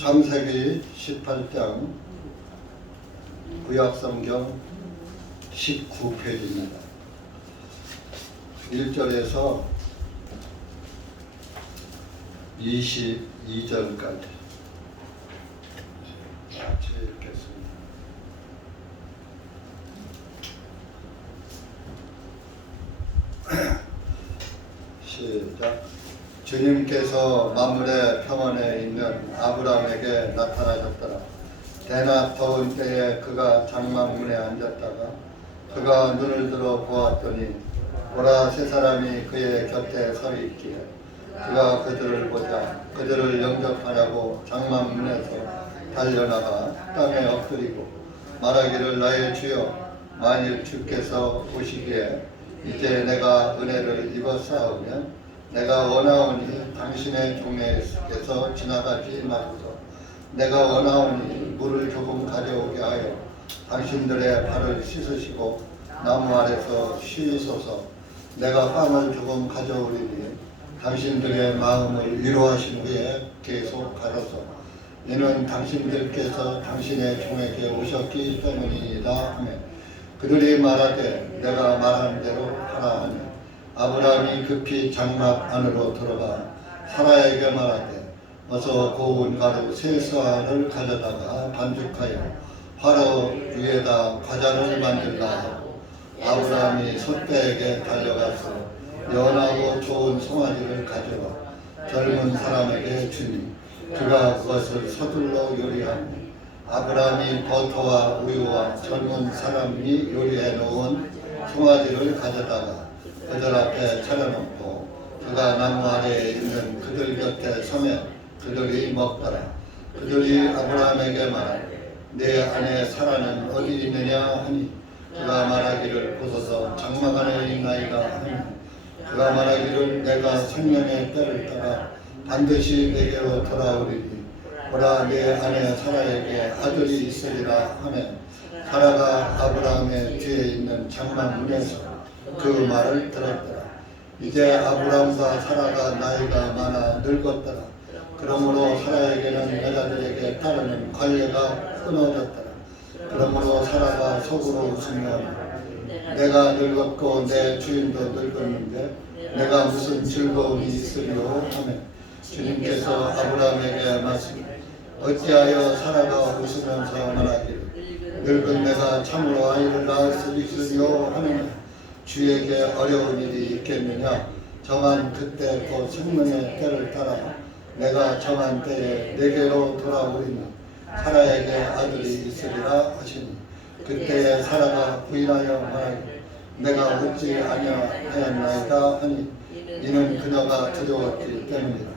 창세기 18장 구약성경 19페이지입니다. 1절에서 22절까지 같이 읽겠습니다. 시작. 주님께서 만물의 평원에 있는 아브라함에게 나타나셨더라. 대낮 더운 때에 그가 장막문에 앉았다가 그가 눈을 들어 보았더니 보라 세 사람이 그의 곁에 서 있기에 그가 그들을 보자 그들을 영접하려고 장막문에서 달려나가 땅에 엎드리고 말하기를 나의 주여 만일 주께서 보시기에 이제 내가 은혜를 입었사오면 내가 원하오니 당신의 종에게서 지나가지 마소서. 내가 원하오니 물을 조금 가져오게 하여 당신들의 발을 씻으시고 나무 아래서 쉬소서. 내가 빵을 조금 가져오리니 당신들의 마음을 위로하신 후에 계속 가소서. 이는 당신들께서 당신의 종에게 오셨기 때문이다 하며 그들이 말하되 내가 말한 대로 하라 하며 아브라함이 급히 장막 안으로 들어가 사라에게 말하되 어서 고운 가루 세 쌀을 가져다가 반죽하여 화로 위에다 과자를 만들라 하고 아브라함이 솥대에게 달려가서 연하고 좋은 송아지를 가져와 젊은 사람에게 주니 그가 그것을 서둘러 요리하며 아브라함이 버터와 우유와 젊은 사람이 요리해 놓은 송아지를 가져다가 그들 앞에 차려놓고 그가 나무 아래에 있는 그들 곁에 서면 그들이 먹더라. 그들이 아브라함에게 말하되 내 아내 사라는 어디 있느냐 하니 그가 말하기를 보소서 장막 안에 있나이다 하니 그가 말하기를 내가 생명의 때를 따라 반드시 내게로 돌아오리니 보라 내 아내 사라에게 아들이 있으리라 하매 사라가 아브라함의 뒤에 있는 장막 문에서 그 말을 들었더라. 이제 아브라함과 사라가 나이가 많아 늙었더라. 그러므로 사라에게는 여자들에게 따르는 관례가 끊어졌더라. 그러므로 사라가 속으로 웃으며 내가 늙었고 내 주인도 늙었는데 내가 무슨 즐거움이 있으리요 하며 주님께서 아브라함에게 말씀하시되 어찌하여 사라가 웃으면서 말하기를 늙은 내가 참으로 아이를 낳을 수 있으리요 하느냐 주에게 어려운 일이 있겠느냐 정한 그때 곧 생명의 때를 따라 내가 정한 때에 내게로 돌아오리니 사라에게 아들이 있으리라 하시니 그때에 사라가 부인하여 말하기를 내가 어찌 아니하였나이다 하니 이는 그녀가 두려웠기 때문이라.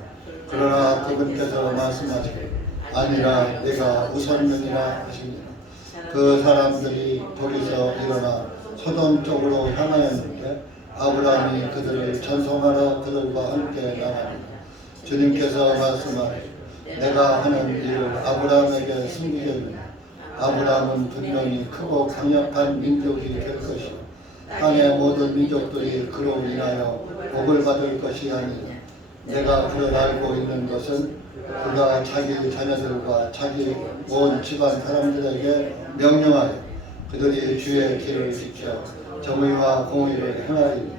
그러나 그분께서 말씀하시기를 아니라 내가 웃었느니라 하시니라. 그 사람들이 거기서 일어나 소돔 쪽으로 향하였는데 아브라함이 그들을 전송하러 그들과 함께 나가니라. 주님께서 말씀하시되 내가 하는 일을 아브라함에게 숨기겠느냐. 아브라함은 분명히 크고 강력한 민족이 될 것이요 땅의 모든 민족들이 그로 인하여 복을 받을 것이 아니라 내가 그를 알고 있는 것은 그가 자기 자녀들과 자기 온 집안 사람들에게 명령하여 그들이 주의 길을 지켜 정의와 공의를 행하리니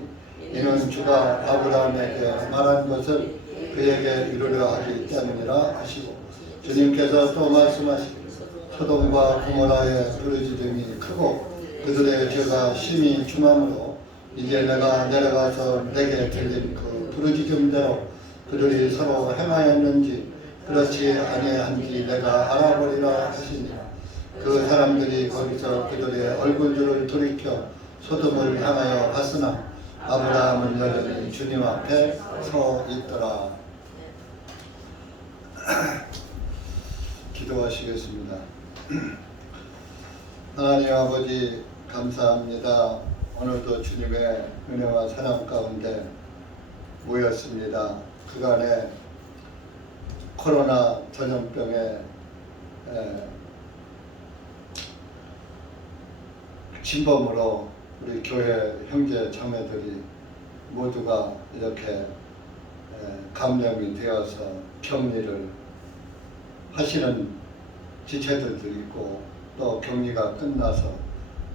이는 주가 아브라함에게 말한 것을 그에게 이루려 하기 때문이라 하시고 주님께서 또 말씀하시기를 소돔과 고모라의 부르짖음이 크고 그들의 죄가 심히 중함으로 이제 내가 내려가서 내게 들린 그 부르짖음대로 그들이 서로 행하였는지 그렇지 아니한지 내가 알아보리라 하시니라. 그 사람들이 거기서 그들의 얼굴들을 돌이켜 소돔을 향하여 갔으나 아브라함은 여전히 주님 앞에 서 있더라. 기도하시겠습니다. 하나님 아버지 감사합니다. 오늘도 주님의 은혜와 사랑 가운데 모였습니다. 그간에 코로나 전염병에 침범으로 우리 교회 형제 자매들이 모두가 이렇게 감염이 되어서 격리를 하시는 지체들도 있고 또 격리가 끝나서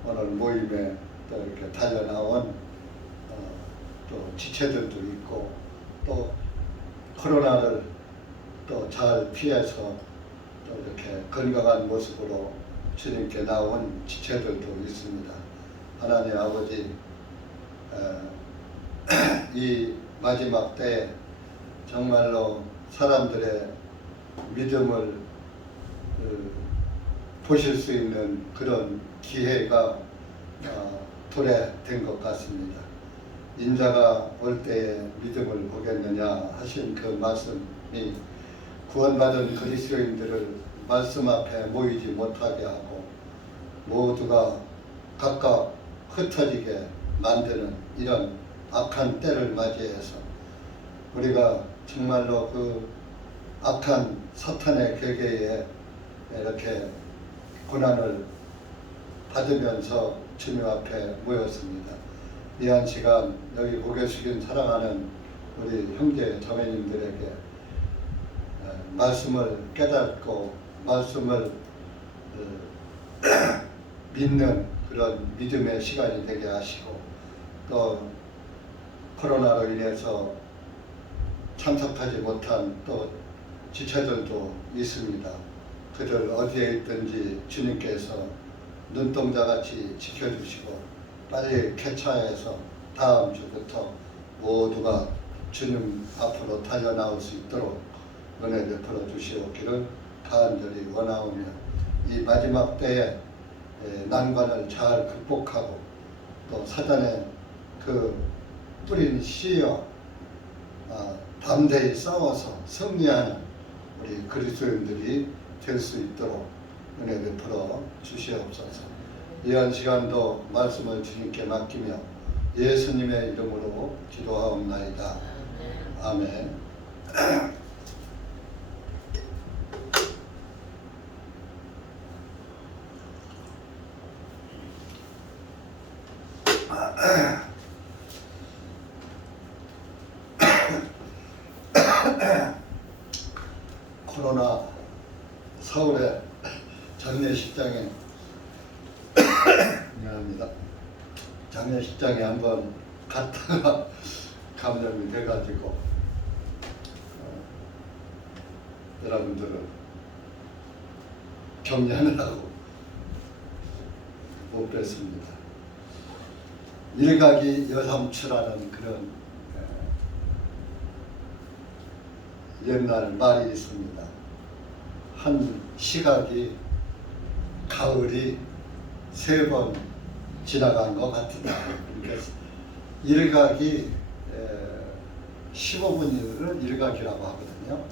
오늘 모임에 또 이렇게 달려나온 또 지체들도 있고 또 코로나를 또 잘 피해서 또 이렇게 건강한 모습으로 주님께 나온 지체들도 있습니다. 하나님 아버지, 이 마지막 때에 정말로 사람들의 믿음을 보실 수 있는 그런 기회가 도래된 것 같습니다. 인자가 올 때에 믿음을 보겠느냐 하신 그 말씀이 구원받은 그리스도인들을 말씀 앞에 모이지 못하게 하고 모두가 각각 흩어지게 만드는 이런 악한 때를 맞이해서 우리가 정말로 그 악한 사탄의 괴계에 이렇게 고난을 받으면서 주님 앞에 모였습니다. 이 한 시간 여기 고개 숙인 사랑하는 우리 형제 자매님들에게 말씀을 깨닫고 말씀을 믿는 그런 믿음의 시간이 되게 하시고 또 코로나로 인해서 참석하지 못한 또 지체들도 있습니다. 그들 어디에 있든지 주님께서 눈동자같이 지켜주시고 빨리 쾌차해서 다음 주부터 모두가 주님 앞으로 달려나올 수 있도록 은혜 베풀어 주시옵기를 간절히 원하오며 이 마지막 때에 난관을 잘 극복하고 또 사단의 그 뿌린 씨와 담대히 싸워서 승리하는 우리 그리스도인들이 될 수 있도록 은혜 베풀어 주시옵소서. 이 한 시간도 말씀을 주님께 맡기며 예수님의 이름으로 기도하옵나이다. 아멘. 코로나 서울의 장례식장에 미안합니다. 장례식장에 한번 갔다가 감염이 돼가지고 여러분들은 격려하느라고 못 뵀습니다. 일각이 여삼추라는 그런 옛날 말이 있습니다. 한 시각이 가을이 3번 지나간 것 같다. 그러니까 일각이 15분을 일각이라고 하거든요.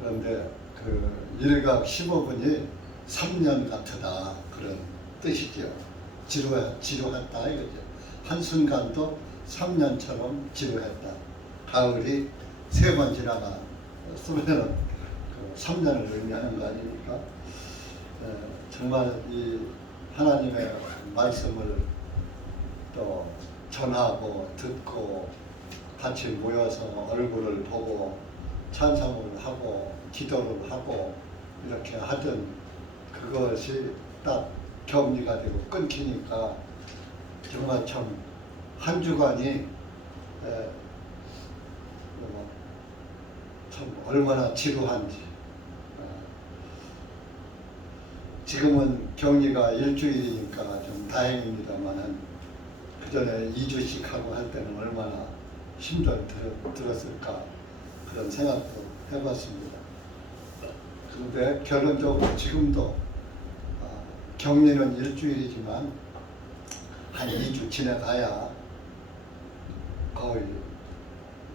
그런데 그 일각 15분이 3년 같으다 그런 뜻이죠. 지루했다 이거죠. 한순간도 3년처럼 지루했다. 가을이 3번 지나가 쓰면 3년을 의미하는 거 아닙니까? 정말 이 하나님의 말씀을 또 전하고 듣고 같이 모여서 얼굴을 보고 찬송을 하고 기도를 하고 이렇게 하던 그것이 딱 격리가 되고 끊기니까 정말 참 한 주간이 참 얼마나 지루한지. 지금은 격리가 일주일이니까 좀 다행입니다만은 그 전에 2주씩 하고 할 때는 얼마나 힘들 들었을까 그런 생각도 해봤습니다. 그런데 결론적으로 지금도 격리는 일주일이지만 한 2주 지나가야 거의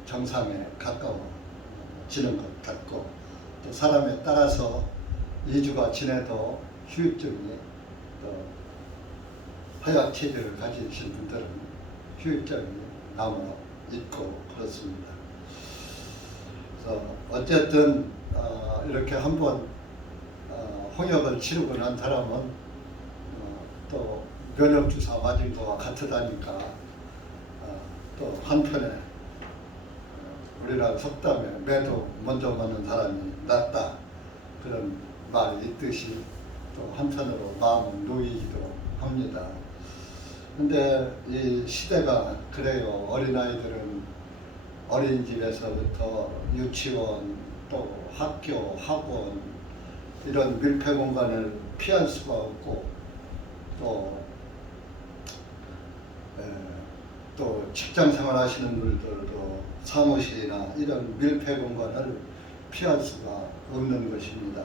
정상에 가까워지는 것 같고 또 사람에 따라서 2주가 지내도 휴유증이 또 허약체질을 가지신 분들은 휴유증이 남아 있고 그렇습니다. 그래서 어쨌든 이렇게 한번 홍역을 치르고 난 사람은 또 면역주사 맞은 거와 같으다니까 또 한편에 우리나라 속담에 매도 먼저 맞는 사람이 낫다 그런 말이 있듯이 또 한편으로 마음은 놓이기도 합니다. 근데 이 시대가 그래요. 어린아이들은 어린이집에서부터 유치원 또 학교, 학원 이런 밀폐 공간을 피할 수가 없고 또 직장 생활 하시는 분들도 사무실이나 이런 밀폐 공간을 피할 수가 없는 것입니다.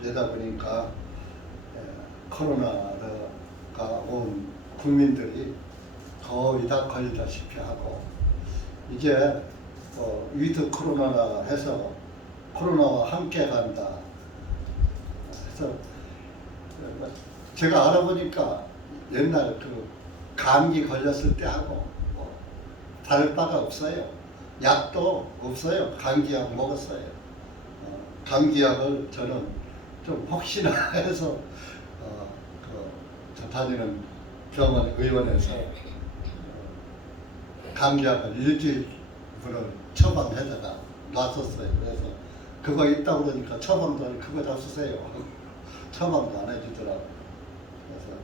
그러다 보니까 코로나가 온 국민들이 거의 다 걸리다시피 하고 이제 위드 코로나라 해서 코로나와 함께 간다. 그래서 제가 알아보니까 옛날 그 감기 걸렸을 때하고 다를 바가 없어요. 약도 없어요. 감기약 먹었어요. 감기약을 저는 좀 혹시나 해서 저 다니는 병원 의원에서 감기약을 일주일분을 처방해다가 놨었어요. 그래서 그거 있다고 그러니까 처방도 아니고 그거 다 쓰세요. 처방도 안 해주더라고요. 그래서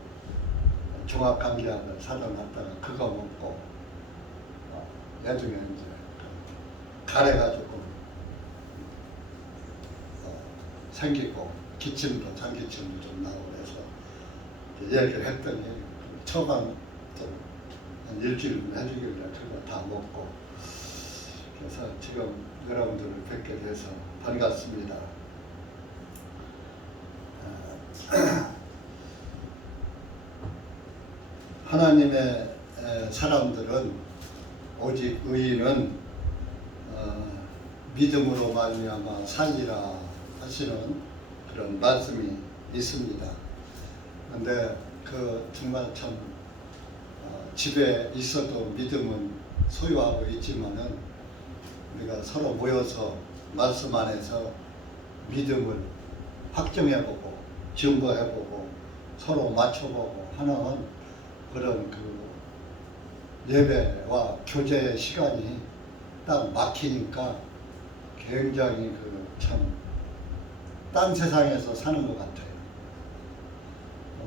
종합감기약을 사다 놨다가 그거 먹고 나중에 이제 가래가 조금 생기고 기침도 장기침도 좀 나오고 그래서 얘기를 했더니 처방 한 일주일 해주길래 그거 다 먹고 그래서 지금 여러분들을 뵙게 돼서 반갑습니다. 하나님의 사람들은 오직 의인은 믿음으로 말미암아 살리라 하시는 그런 말씀이 있습니다. 그런데 그 정말 참 집에 있어도 믿음은 소유하고 있지만은 우리가 서로 모여서 말씀 안에서 믿음을 확정해보고 증거해보고 서로 맞춰보고 하는 그런 그 예배와 교제의 시간이 딱 막히니까 굉장히 그 참 딴 세상에서 사는 것 같아요.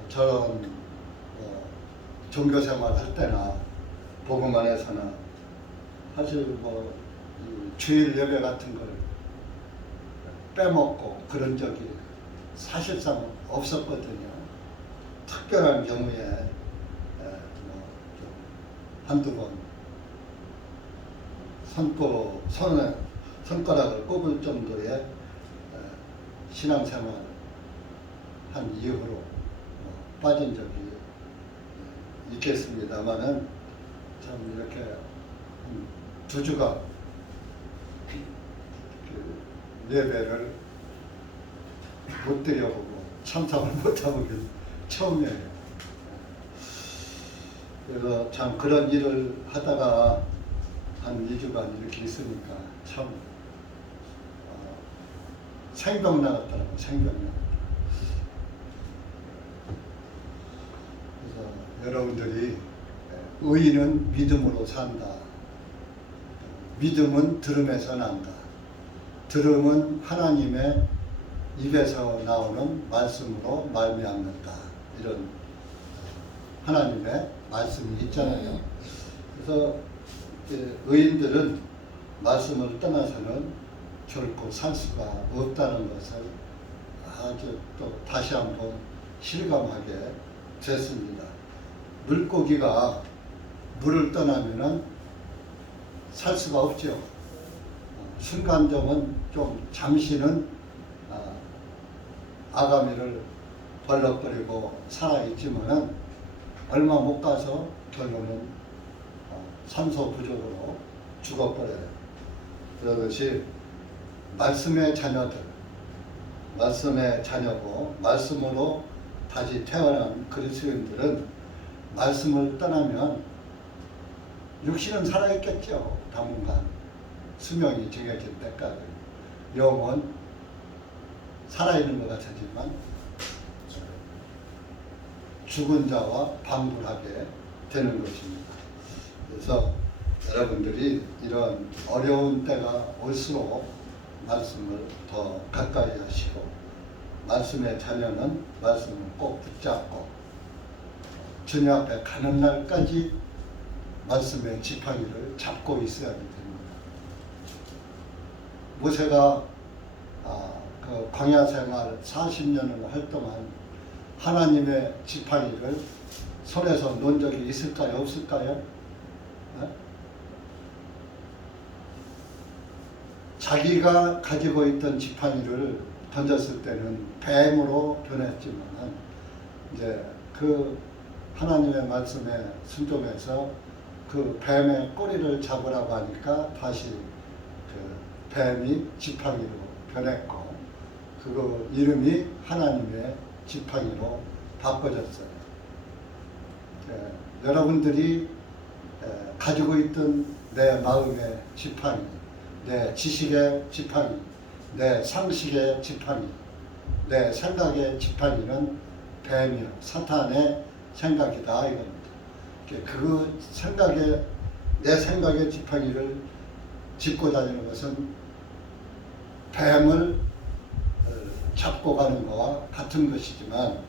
저런 종교생활 할 때나 복음 안에서나 사실 주일 예배 같은 걸 빼먹고 그런 적이 사실상 없었거든요. 특별한 경우에 한두 번 손가락을 꼽을 정도의 신앙생활 한 이후로 빠진 적이 있겠습니다만은 참 이렇게 2주간 그 예배를 못 드려보고 참석을 못하고 처음이에요. 그래서 참 그런 일을 하다가 한 2주간 이렇게 있으니까 참 생각 나갔더라고요. 생각 나갔더라고요. 그래서 여러분들이 의인은 믿음으로 산다. 믿음은 들음에서 난다. 들음은 하나님의 입에서 나오는 말씀으로 말미암는다. 이런 하나님의 말씀이 있잖아요. 그래서 의인들은 말씀을 떠나서는 결코 살 수가 없다는 것을 아주 또 다시 한번 실감하게 됐습니다. 물고기가 물을 떠나면은 살 수가 없죠. 순간적은 좀 잠시는 아가미를 벌럭거리고 살아있지만은 얼마 못 가서 결국은 산소 부족으로 죽어버려요. 그러듯이 말씀의 자녀고 말씀으로 다시 태어난 그리스도인들은 말씀을 떠나면 육신은 살아있겠죠. 당분간 수명이 정해질 때까지 영은 살아있는 것 같지만 죽은 자와 방불하게 되는 것입니다. 그래서 여러분들이 이런 어려운 때가 올수록 말씀을 더 가까이 하시고 말씀의 자녀는 말씀을 꼭 붙잡고 주님 앞에 가는 날까지 말씀의 지팡이를 잡고 있어야 됩니다. 모세가 그 광야 생활 40년을 할 동안 하나님의 지팡이를 손에서 놓은 적이 있을까요? 없을까요? 네? 자기가 가지고 있던 지팡이를 던졌을 때는 뱀으로 변했지만 이제 그 하나님의 말씀에 순종해서 그 뱀의 꼬리를 잡으라고 하니까 다시 그 뱀이 지팡이로 변했고 그거 이름이 하나님의 지팡이로 바꿔졌어요. 여러분들이 가지고 있던 내 마음의 지팡이, 내 지식의 지팡이, 내 상식의 지팡이, 내 생각의 지팡이는 뱀이요 사탄의 생각이다 이겁니다. 그 생각의 내 생각의 지팡이를 짚고 다니는 것은 뱀을 잡고 가는 것과 같은 것이지만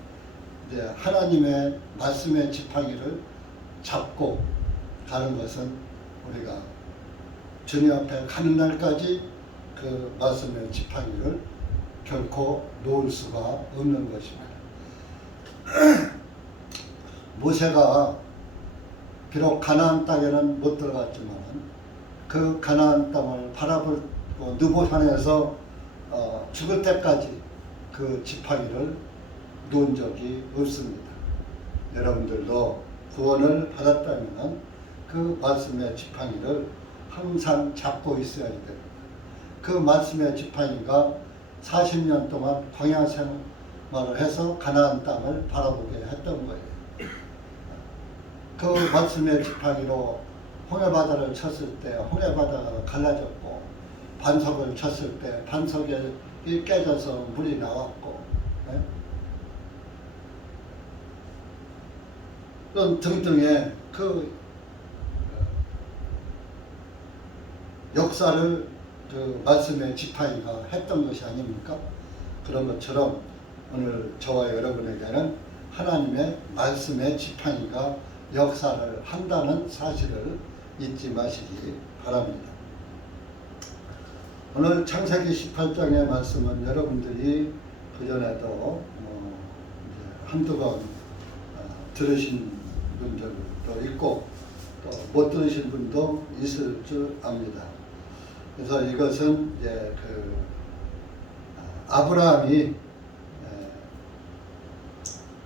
이제 하나님의 말씀의 지팡이를 잡고 가는 것은 우리가 주님 앞에 가는 날까지 그 말씀의 지팡이를 결코 놓을 수가 없는 것입니다. 모세가 비록 가나안 땅에는 못 들어갔지만 그 가나안 땅을 바라볼 느보산에서 죽을 때까지 그 지팡이를 놓은 적이 없습니다. 여러분들도 구원을 받았다면 그 말씀의 지팡이를 항상 잡고 있어야 됩니다. 그 말씀의 지팡이가 40년 동안 광야 생활을 해서 가나안 땅을 바라보게 했던 거예요. 그 말씀의 지팡이로 홍해바다를 쳤을 때 홍해바다가 갈라졌고 반석을 쳤을 때 반석이 깨져서 물이 나왔고 그런 등등의 그 역사를 그 말씀의 지팡이가 했던 것이 아닙니까? 그런 것처럼 오늘 저와 여러분에게는 하나님의 말씀의 지팡이가 역사를 한다는 사실을 잊지 마시기 바랍니다. 오늘 창세기 18장의 말씀은 여러분들이 그전에도 한두 번 들으신 분들도 있고 또 못 들으신 분도 있을 줄 압니다. 그래서 이것은 이제 그 아브라함이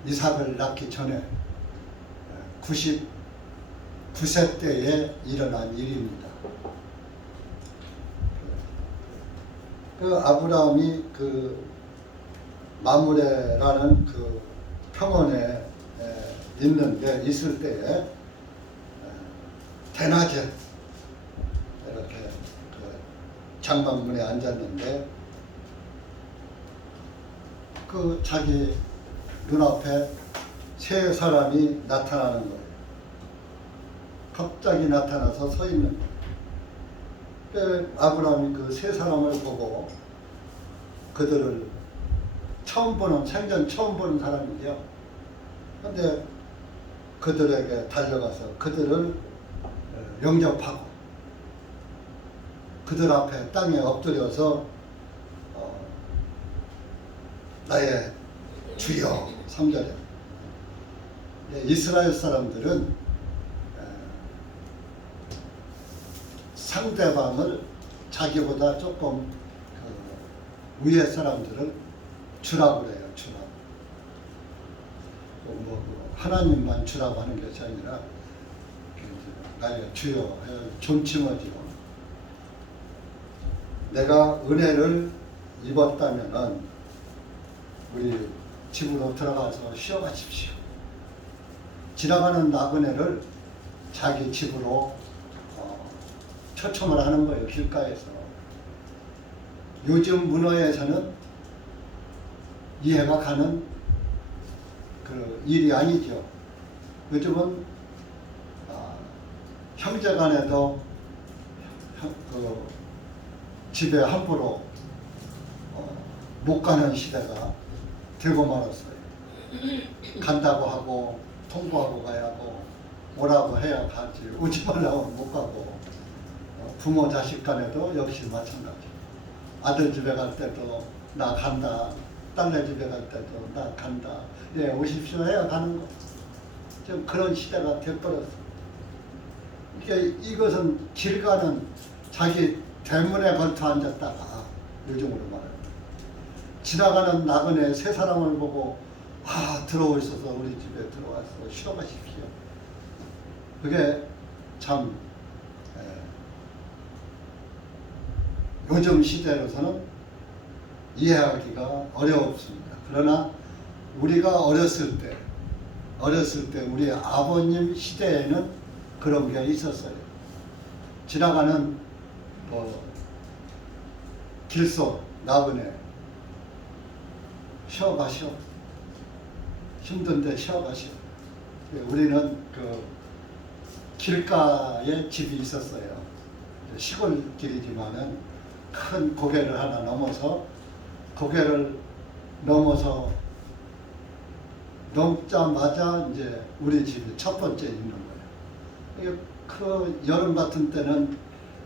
이삭을 낳기 전에 99세 때에 일어난 일입니다. 그 아브라함이 그 마므레라는 그 평원에 있을 때에 대낮에 이렇게 그 장막문에 앉았는데 그 자기 눈앞에 세 사람이 나타나는 거예요. 갑자기 나타나서 서 있는 거예요. 아브라함이 그 세 사람을 보고 그들을 생전 처음 보는 사람이에요. 그런데 그들에게 달려가서 그들을 영접하고 그들 앞에 땅에 엎드려서 나의 주여 3절에 이스라엘 사람들은 상대방을 자기보다 조금 그 위에 사람들을 주라고 그래요. 주라고. 하나님만 주라고 하는 것이 아니라 나의 주여 존칭어지요. 내가 은혜를 입었다면은 우리 집으로 들어가서 쉬어가십시오. 지나가는 나그네를 자기 집으로 초청을 하는 거예요. 길가에서. 요즘 문화에서는 이해가 가는 그 일이 아니죠. 요즘은 형제간에도 그 집에 함부로 못 가는 시대가 되고 말았어요. 간다고 하고 통보하고 가야 하고 오라고 해야 가지, 오지 말라고 못 가고, 부모 자식 간에도 역시 마찬가지. 아들 집에 갈 때도 나 간다, 딸네 집에 갈 때도 나 간다, 예 오십시오 해야 가는 거. 좀 그런 시대가 돼버렸어. 그러니까 이것은 길 가는 자기 대문에 걸터 앉았다가, 요즘으로 말하면 지나가는 나그네 세 사람을 보고 들어오셔서 우리 집에 들어와서 쉬어 가십시오. 그게 참 요즘 시대로서는 이해하기가 어렵습니다. 그러나 우리가 어렸을 때 우리 아버님 시대에는 그런 게 있었어요. 지나가는 길속 나그네 쉬어 가시오. 힘든데 쉬어 가시오. 우리는 그 길가에 집이 있었어요. 시골 길이지만은 큰 고개를 하나 넘어서, 고개를 넘자마자 이제 우리 집이 첫 번째 있는 거예요. 그 여름 같은 때는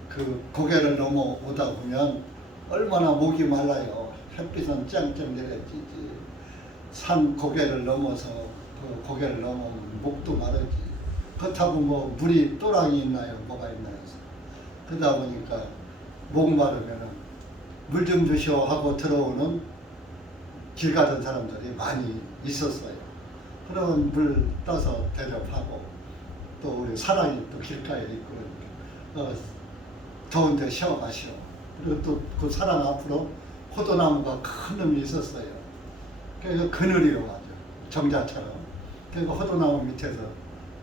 그 고개를 넘어오다 보면 얼마나 목이 말라요. 햇빛은 쨍쨍 내려지지. 산 고개를 넘어서 그 고개를 넘으면 목도 마르지. 그렇다고 뭐 물이 또랑이 있나요? 뭐가 있나요? 그러다 보니까 목 마르면은 물 좀 주시오 하고 들어오는 길 가던 사람들이 많이 있었어요. 그러면 물 떠서 대접하고, 또 우리 사랑이 또 길가에 있고, 더운데 쉬어 가시오. 그리고 또 그 사랑 앞으로 포도나무가 큰 놈이 있었어요. 그래서 그늘이요, 아주 정자처럼. 그리고 포도나무 밑에서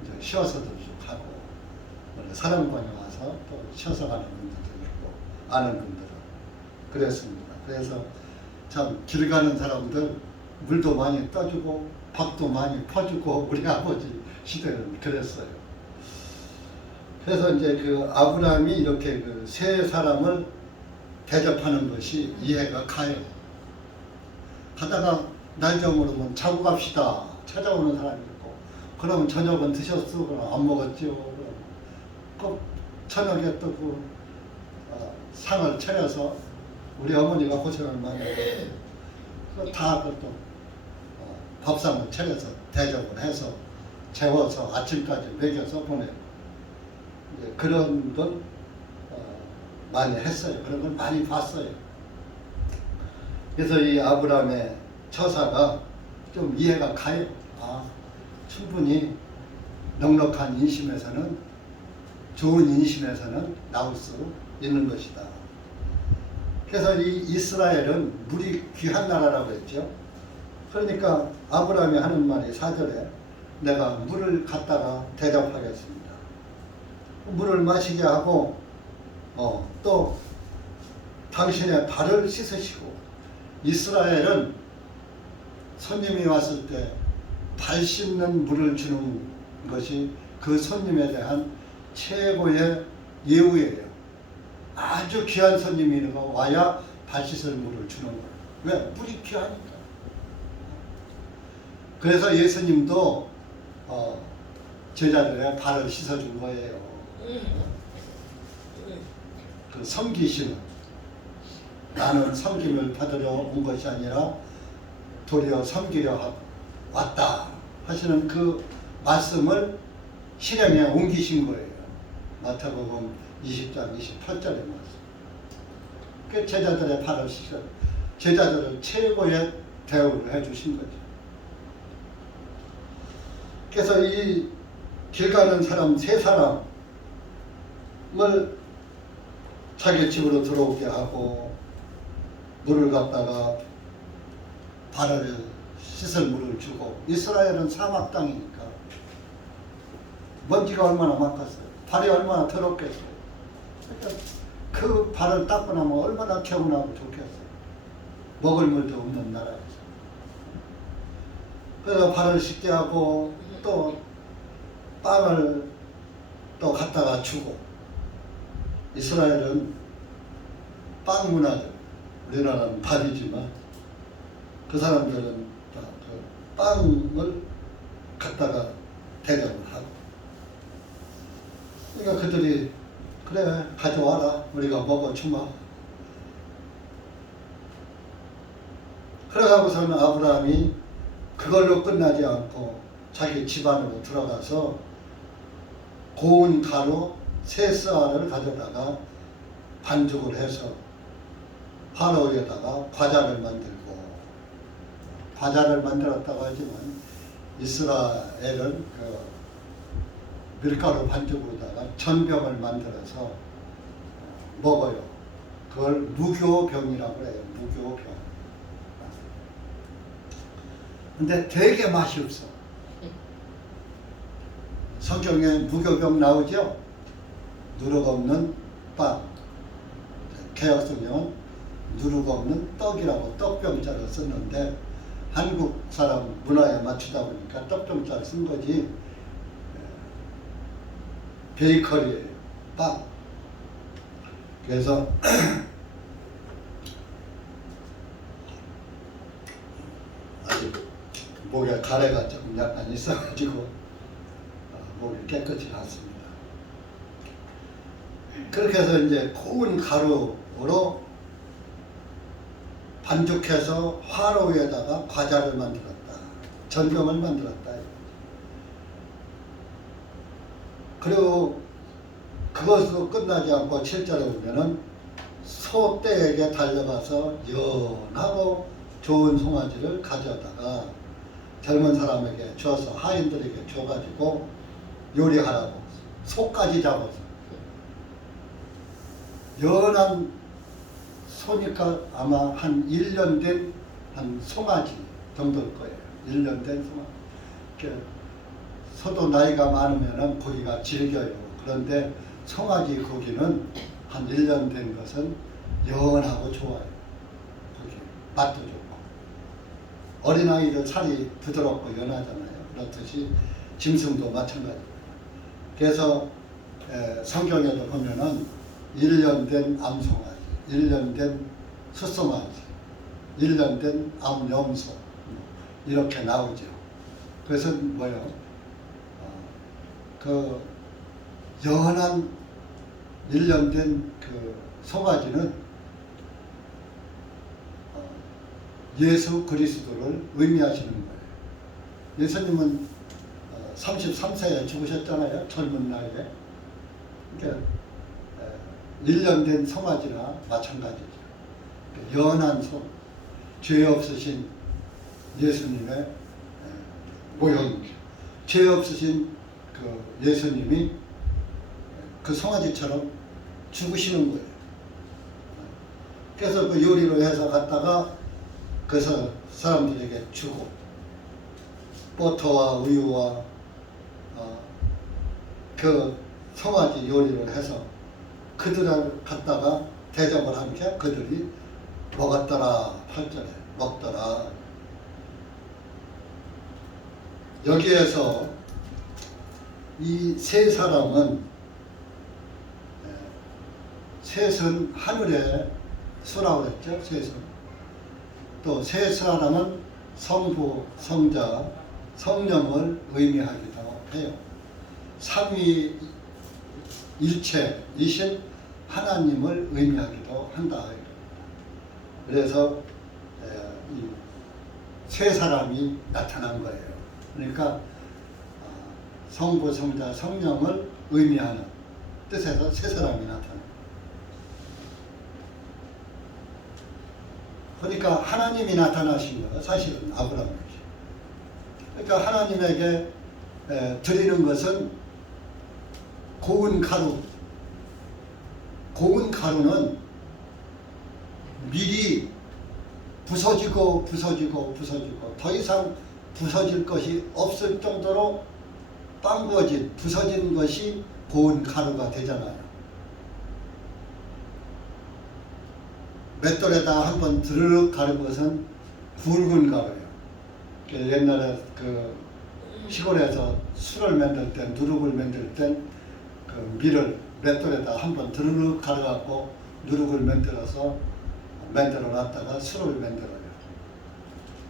이제 쉬어서도 가고, 사랑방에 와서 또 쉬어서 가는 분들도 있고, 아는 분들은 그랬습니다. 그래서 참 길 가는 사람들 물도 많이 떠주고 밥도 많이 퍼주고, 우리 아버지 시대는 그랬어요. 그래서 이제 그 아브라함이 이렇게 그 세 사람을 대접하는 것이 이해가 가요. 가다가 날 좀 모르면 자고 갑시다 찾아오는 사람이 있고, 그러면 저녁은 드셨어? 그럼 안 먹었죠. 꼭 저녁에 또 그 상을 차려서, 우리 어머니가 고생을 많이 해요. 다 그것도 밥상을 차려서 대접을 해서 재워서 아침까지 먹여서 보내요. 이제 그런 걸 많이 했어요. 그런 걸 많이 봤어요. 그래서 이 아브라함의 처사가 좀 이해가 가요. 충분히 넉넉한 인심에서는, 좋은 인심에서는 나올 수 있는 것이다. 그래서 이 이스라엘은 물이 귀한 나라라고 했죠. 그러니까 아브라함이 하는 말이 4절에 내가 물을 갖다가 대접하겠습니다. 물을 마시게 하고, 또 당신의 발을 씻으시고, 이스라엘은 손님이 왔을 때 발 씻는 물을 주는 것이 그 손님에 대한 최고의 예우예요. 아주 귀한 손님이 와야 발 씻을 물을 주는 거예요. 왜? 물이 귀하니까. 그래서 예수님도 제자들의 발을 씻어준 거예요. 그 섬기시는, 나는 섬김을 받으러 온 것이 아니라 도리어 섬기려 왔다 하시는 그 말씀을 실행에 옮기신 거예요. 마태복음 20장 28절의 말씀. 그 제자들의 발을 씻어, 제자들을 최고의 대우를 해주신 거죠. 그래서 이 길 가는 사람 세 사람을 자기 집으로 들어오게 하고, 물을 갖다가 발을 씻을 물을 주고, 이스라엘은 사막 땅이니까 먼지가 얼마나 많겠어요. 발이 얼마나 더럽겠어요. 그러니까 그 발을 닦고 나면 얼마나 개운하고 좋겠어요. 먹을 물도 없는 나라에서. 그래서 발을 씻게 하고, 또 빵을 또 갖다가 주고, 이스라엘은 빵 문화죠. 우리나라는 밥이지만 그 사람들은 다 그 빵을 갖다가 대접을 하고, 그러니까 그들이 그래 가져와라 우리가 먹어 주마. 그래가고서는 아브라함이 그걸로 끝나지 않고 자기 집안으로 들어가서 고운 가루 3쌀을 가져다가 반죽을 해서 화로 위에다가 과자를 만들었다고 하지만 이스라엘은 그 밀가루 반죽으로다가 전병을 만들어서 먹어요. 그걸 무교병이라고 해요. 무교병. 근데 되게 맛이 없어. 성경에 무교병 나오죠? 누룩 없는 빵. 개혁성경은 누룩 없는 떡이라고 떡병자를 썼는데 한국 사람 문화에 맞추다 보니까 떡병자를 쓴 거지. 베이커리예요. 빵. 그래서 아직 목에 가래가 조금 약간 있어가지고 목이 깨끗이 났습니다. 그렇게 해서 이제 고운 가루로 반죽해서 화로 위에다가 과자를 만들었다. 전병을 만들었다. 그리고 그것도 끝나지 않고 7절에 보면은 소떼에게 달려가서 연하고 좋은 송아지를 가져다가 젊은 사람에게 줘서 하인들에게 줘가지고 요리하라고 소까지 잡아서 연한 소니까 아마 한 1년 된 한 송아지 정도일 거예요. 1년 된 송아지. 소도 나이가 많으면 고기가 질겨요. 그런데 송아지 고기는 한 1년 된 것은 연하고 좋아요. 고기 맛도 좋고. 어린아이들 살이 부드럽고 연하잖아요. 그렇듯이 짐승도 마찬가지예요. 그래서 성경에도 보면은 1년 된 암송아지, 1년 된 숫송아지, 1년 된 암염소 이렇게 나오죠. 그래서 뭐요? 그 연한 1년 된 그 송아지는 예수 그리스도를 의미하시는 거예요. 예수님은 33세에 죽으셨잖아요. 젊은 나이에. 그러니까 1년 된 송아지나 마찬가지죠. 연한 소, 죄 없으신 예수님의 모형이죠. 죄 없으신 그 예수님이 그 송아지처럼 죽으시는 거예요. 그래서 그 요리로 해서 갖다가 그 사람들에게 주고 버터와 우유와 그 송아지 요리를 해서 그들을 갖다가 대접을 하니까 그들이 먹었더라. 8절에 먹더라. 여기에서 이 세 사람은 셋은 하늘의 수라고 했죠. 셋은 또 세 사람은 성부, 성자, 성령을 의미하기도 해요. 삼위일체이신 하나님을 의미하기도 한다. 그래서 이 세 사람이 나타난 거예요. 그러니까 성부, 성자, 성령을 의미하는 뜻에서 세 사람이 나타납니다. 그러니까 하나님이 나타나신 거 사실은 아브라함이죠. 그러니까 하나님에게 드리는 것은 고운 가루. 고운 가루는 미리 부서지고 더 이상 부서질 것이 없을 정도로 빵구어진 부서진 것이 고운 가루가 되잖아요. 맷돌에다 한번 드르륵 가른 것은 굵은 가루예요. 옛날에 그 시골에서 술을 만들 때 누룩을 만들 때 그 밀을 맷돌에다 한번 드르륵 갈아갖고 누룩을 만들어 놨다가 술을 만들어요.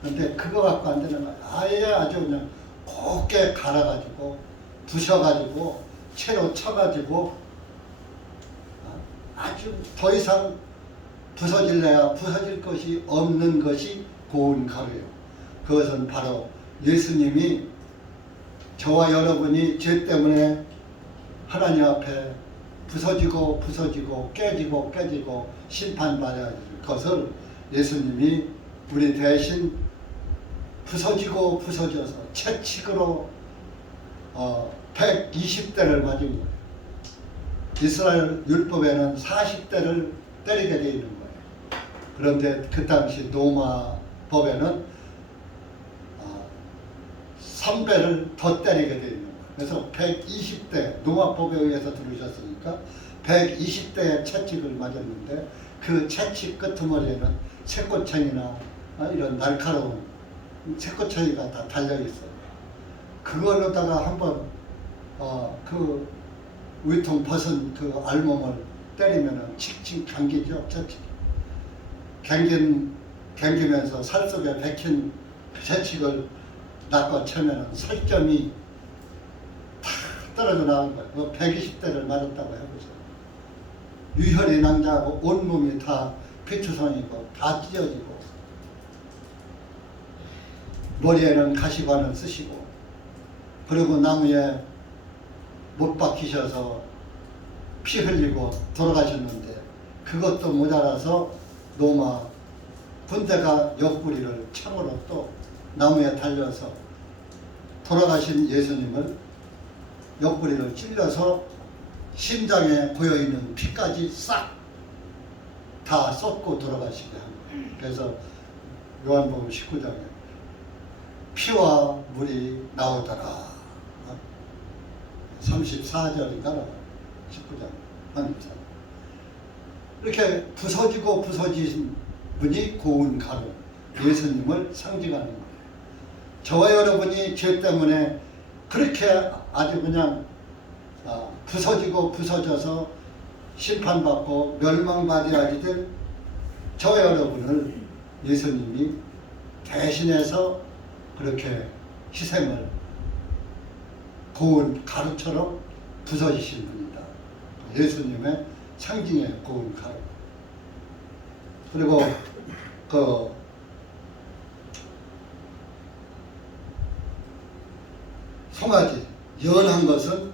근데 그거 갖고 안 되는 거예요. 아예 아주 그냥 곱게 갈아가지고 부셔가지고 채로 쳐가지고 아주 더 이상 부서질래야 부서질 것이 없는 것이 고운 가루예요. 그것은 바로 예수님이 저와 여러분이 죄 때문에 하나님 앞에 부서지고 깨지고 심판받아야 할 것을 예수님이 우리 대신 부서져서 채찍으로 120대를 맞은 거예요. 이스라엘 율법에는 40대를 때리게 되어 있는 거예요. 그런데 그 당시 로마 법에는 3배를 더 때리게 되어 있는 거예요. 그래서 120대, 로마법에 의해서 들으셨으니까 120대의 채찍을 맞았는데 그 채찍 끄트머리에는 쇠꼬챙이나 이런 날카로운 쇠꼬챙이가 다 달려있어요. 그걸로다가 한번 그 위통 벗은 그 알몸을 때리면은 칙칙 감기죠. 채찍. 감기면서 살 속에 박힌 채찍을 낚아채면은 살점이 탁 떨어져 나온 거예요. 120대를 맞았다고 해보세요. 유혈이 낭자하고 온몸이 다 피투성이고 다 찢어지고 머리에는 가시관을 쓰시고 그리고 나무에 못 박히셔서 피 흘리고 돌아가셨는데 그것도 모자라서 로마 군대가 옆구리를 창으로 또 나무에 달려서 돌아가신 예수님을 옆구리를 찔러서 심장에 고여있는 피까지 싹 다 쏟고 돌아가시게 합니다. 그래서 요한복음 19장에 피와 물이 나오더라. 34절인가 19장. 이렇게 부서지신 분이 고운 가루, 예수님을 상징하는 거예요. 저와 여러분이 죄 때문에 그렇게 아주 그냥 부서져서 심판받고 멸망받아야지 될 저와 여러분을 예수님이 대신해서 그렇게 희생을 고운 가루처럼 부서지신 분이다. 예수님의 상징의 고운 가루. 그리고 그 송아지, 연한 것은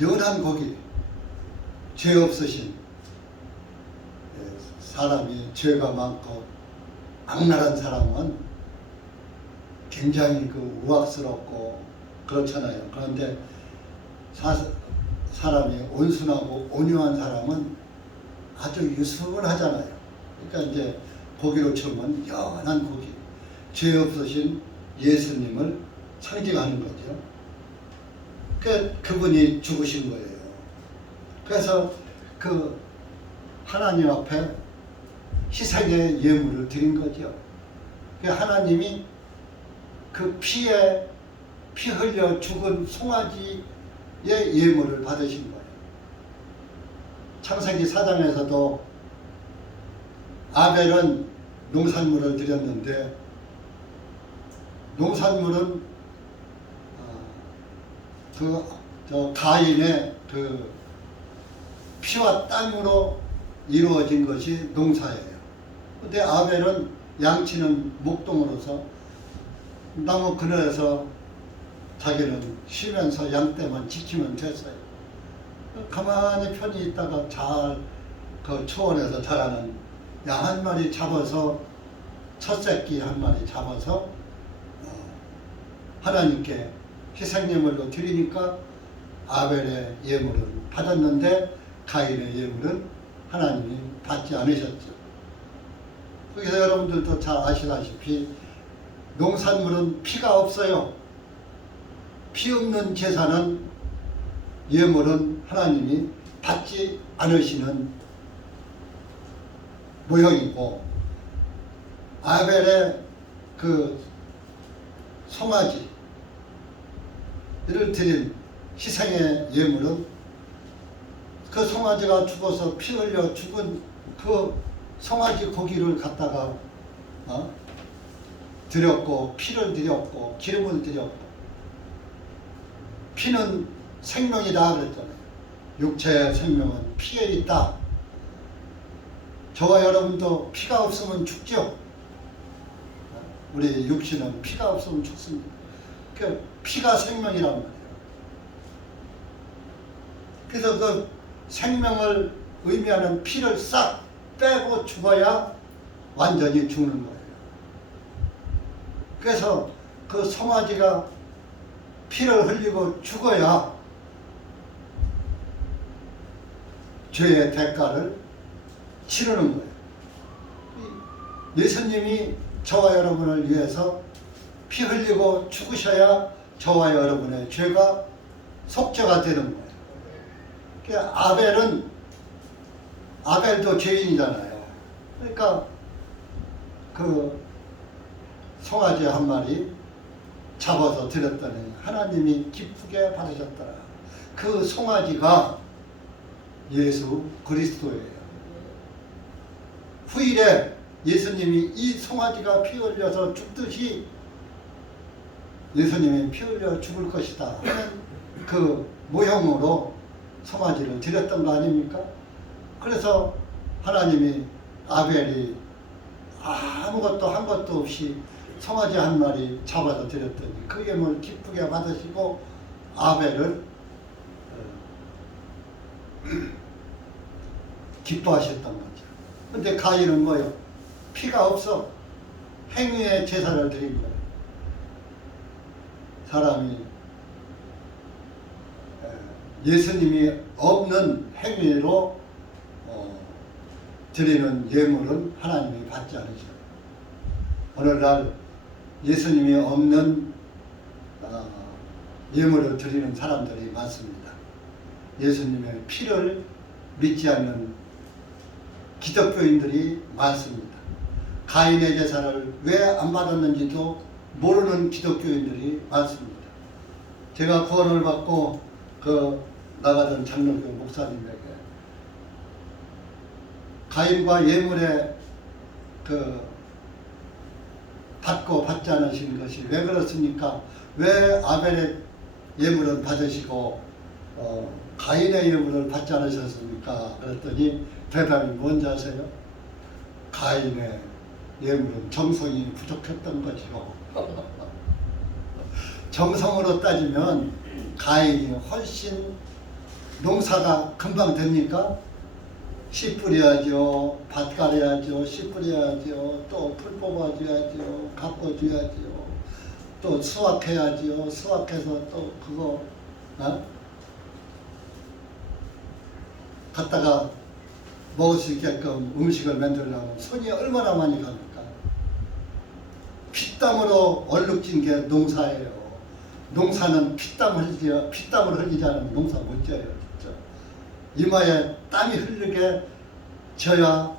연한 고기, 죄 없으신 사람이 죄가 많고 악랄한 사람은 굉장히 그 우악스럽고 그렇잖아요. 그런데 사람이 온순하고 온유한 사람은 아주 유순하잖아요. 그러니까 이제 고기로 치면 연한 고기, 죄 없으신 예수님을 상징하는 거죠. 그분이 죽으신 거예요. 그래서 그 하나님 앞에 희생의 예물을 드린 거죠. 하나님이 그 피 흘려 죽은 송아지의 예물을 받으신 거예요. 창세기 4장에서도 아벨은 농산물을 드렸는데 농산물은 가인의 그 피와 땀으로 이루어진 것이 농사예요. 근데 아벨은 양치는 목동으로서 나무 그늘에서 자기는 쉬면서 양떼만 지키면 됐어요. 가만히 편히 있다가 잘 그 초원에서 자라는 양 한 마리 잡아서 첫 새끼 한 마리 잡아서 하나님께 희생예물로 드리니까 아벨의 예물을 받았는데 가인의 예물은 하나님이 받지 않으셨죠. 그래서 여러분들도 잘 아시다시피 농산물은 피가 없어요. 피 없는 제사는 예물은 하나님이 받지 않으시는 모형이고 아벨의 그 송아지를 드린 희생의 예물은 그 송아지가 죽어서 피 흘려 죽은 그 송아지 고기를 갖다가 드렸고, 피를 드렸고, 기름을 드렸고. 피는 생명이다 그랬잖아요. 육체의 생명은 피에 있다. 저와 여러분도 피가 없으면 죽죠. 우리 육신은 피가 없으면 죽습니다. 그 피가 생명이란 말이에요. 그래서 그 생명을 의미하는 피를 싹 빼고 죽어야 완전히 죽는 거예요. 그래서 그 송아지가 피를 흘리고 죽어야 죄의 대가를 치르는 거예요. 예수님이 저와 여러분을 위해서 피 흘리고 죽으셔야 저와 여러분의 죄가 속죄가 되는 거예요. 그러니까 아벨도 죄인이잖아요. 그러니까 그 송아지 한 마리 잡아서 드렸더니 하나님이 기쁘게 받으셨더라. 그 송아지가 예수 그리스도예요. 후일에 예수님이 이 송아지가 피 흘려서 죽듯이 예수님이 피 흘려 죽을 것이다 하는 그 모형으로 송아지를 드렸던 거 아닙니까? 그래서 하나님이 아벨이 아무것도 한 것도 없이 송아지 한 마리 잡아서 드렸더니 그 예물을 기쁘게 받으시고 아벨을 기뻐하셨던 거죠. 근데 가인은 뭐요? 피가 없어. 행위의 제사를 드린 거예요. 사람이 예수님이 없는 행위로 드리는 예물은 하나님이 받지 않으셔요. 오늘날 예수님이 없는 예물을 드리는 사람들이 많습니다. 예수님의 피를 믿지 않는 기독교인들이 많습니다. 가인의 제사를 왜 안 받았는지도 모르는 기독교인들이 많습니다. 제가 구원을 받고 나가던 장로교 목사님에게 가인과 예물에 받고 받지 않으신 것이 왜 그렇습니까? 왜 아벨의 예물은 받으시고 가인의 예물을 받지 않으셨습니까? 그랬더니 대답이 뭔지 아세요? 가인의 예물은 정성이 부족했던 것이고 정성으로 따지면 가인이 훨씬 농사가 금방 됩니까? 씨 뿌려야죠, 밭 갈아야죠, 씨 뿌려야죠, 또 풀 뽑아줘야죠, 가꿔줘야죠, 또 수확해야죠, 수확해서 또 그거 갖다가 먹을 수 있게끔 음식을 만들려면 손이 얼마나 많이 갑니까? 피땀으로 얼룩진 게 농사예요. 농사는 피땀을 흘리지 않으면 농사 못 져요. 진짜. 이마에 땀이 흐르게 져야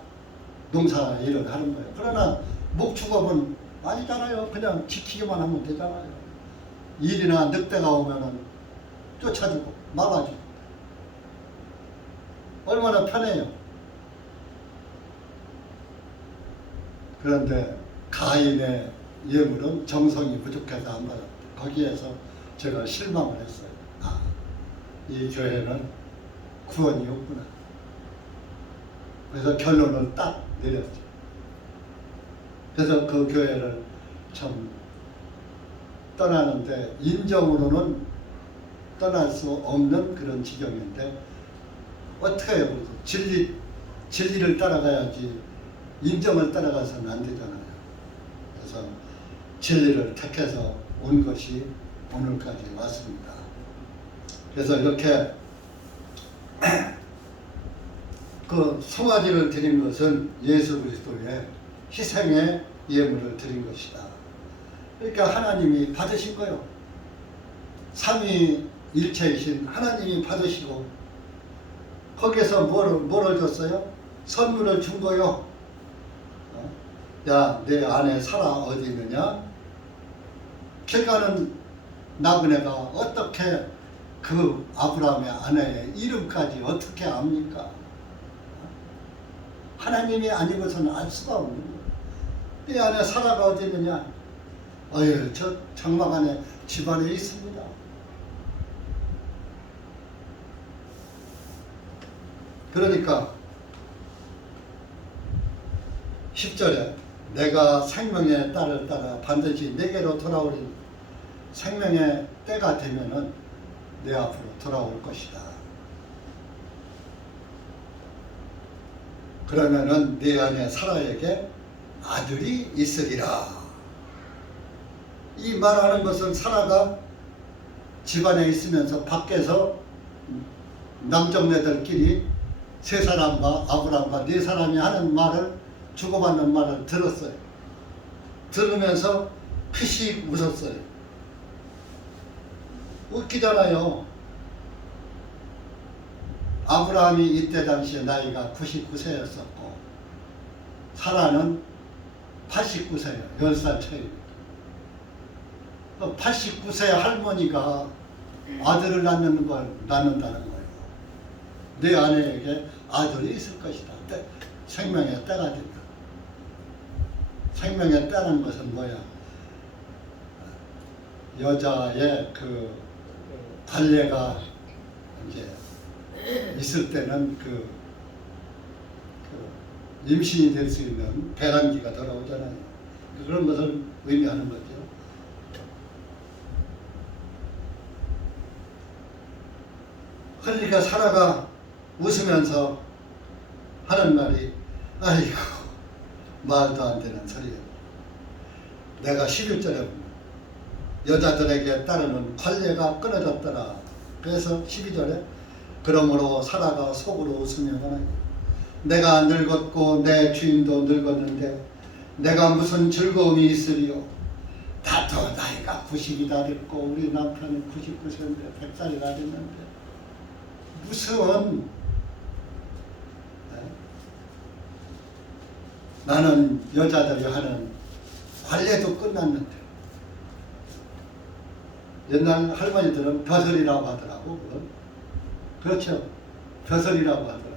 농사 일을 하는 거예요. 그러나 목축업은 아니잖아요. 그냥 지키기만 하면 되잖아요. 일이나 늑대가 오면은 쫓아주고 막아주고 얼마나 편해요. 그런데 가인의 예물은 정성이 부족해서 안 받았다. 거기에서 제가 실망을 했어요. 이 교회는 구원이 없구나. 그래서 결론을 딱 내렸죠. 그래서 그 교회를 참 떠나는데 인정으로는 떠날 수 없는 그런 지경인데 어떻게 해요? 진리를 따라가야지 인정을 따라가서는 안 되잖아요. 그래서 진리를 택해서 온 것이 오늘까지 왔습니다. 그래서 이렇게 그 송아지를 드린 것은 예수 그리스도의 희생의 예물을 드린 것이다. 그러니까 하나님이 받으신 거요. 삼위일체이신 하나님이 받으시고 거기에서 뭐를 줬어요? 선물을 준 거요. 야, 내 아내 사라 어디 있느냐? 길 가는 나그네가 어떻게 그 아브라함의 아내의 이름까지 어떻게 압니까? 하나님이 아니고서는 알 수가 없는 거예요. 이 안에 사라가 어디 있느냐? 어휴, 저 장막 안에 집안에 있습니다. 그러니까 10절에 내가 생명의 딸을 따라 반드시 내게로 돌아오리니 생명의 때가 되면은 내 앞으로 돌아올 것이다. 그러면은 내 안에 사라에게 아들이 있으리라. 이 말하는 것은 사라가 집안에 있으면서 밖에서 남정네들끼리 세 사람과 아브람과 네 사람이 하는 말을 주고받는 말을 들었어요. 들으면서 피식 웃었어요. 웃기잖아요. 아브라함이 이때 당시에 나이가 99세였었고 사라는 89세예요. 10살 차이입니다. 89세 할머니가 아들을 낳는다는 거예요. 내 아내에게 아들이 있을 것이다. 생명의 때가 된다. 생명의 때라는 것은 뭐야? 여자의 그 관례가 이제 있을 때는 그 임신이 될 수 있는 배란기가 돌아오잖아요. 그런 것을 의미하는 거죠. 그러니까 사라가 웃으면서 하는 말이 아이고 말도 안 되는 소리야. 내가 11절에 보면 여자들에게 따르는 관례가 끊어졌더라. 그래서 12절에 그러므로 사라가 속으로 웃으며 내가 늙었고 내 주인도 늙었는데 내가 무슨 즐거움이 있으리요. 나도 나이가 90이 다 됐고 우리 남편은 99세인데 100살이 다 됐는데 무슨 나는 여자들이 하는 관례도 끝났는데 옛날 할머니들은 벼슬이라고 하더라고. 그건. 그렇죠. 벼슬이라고 하더라고.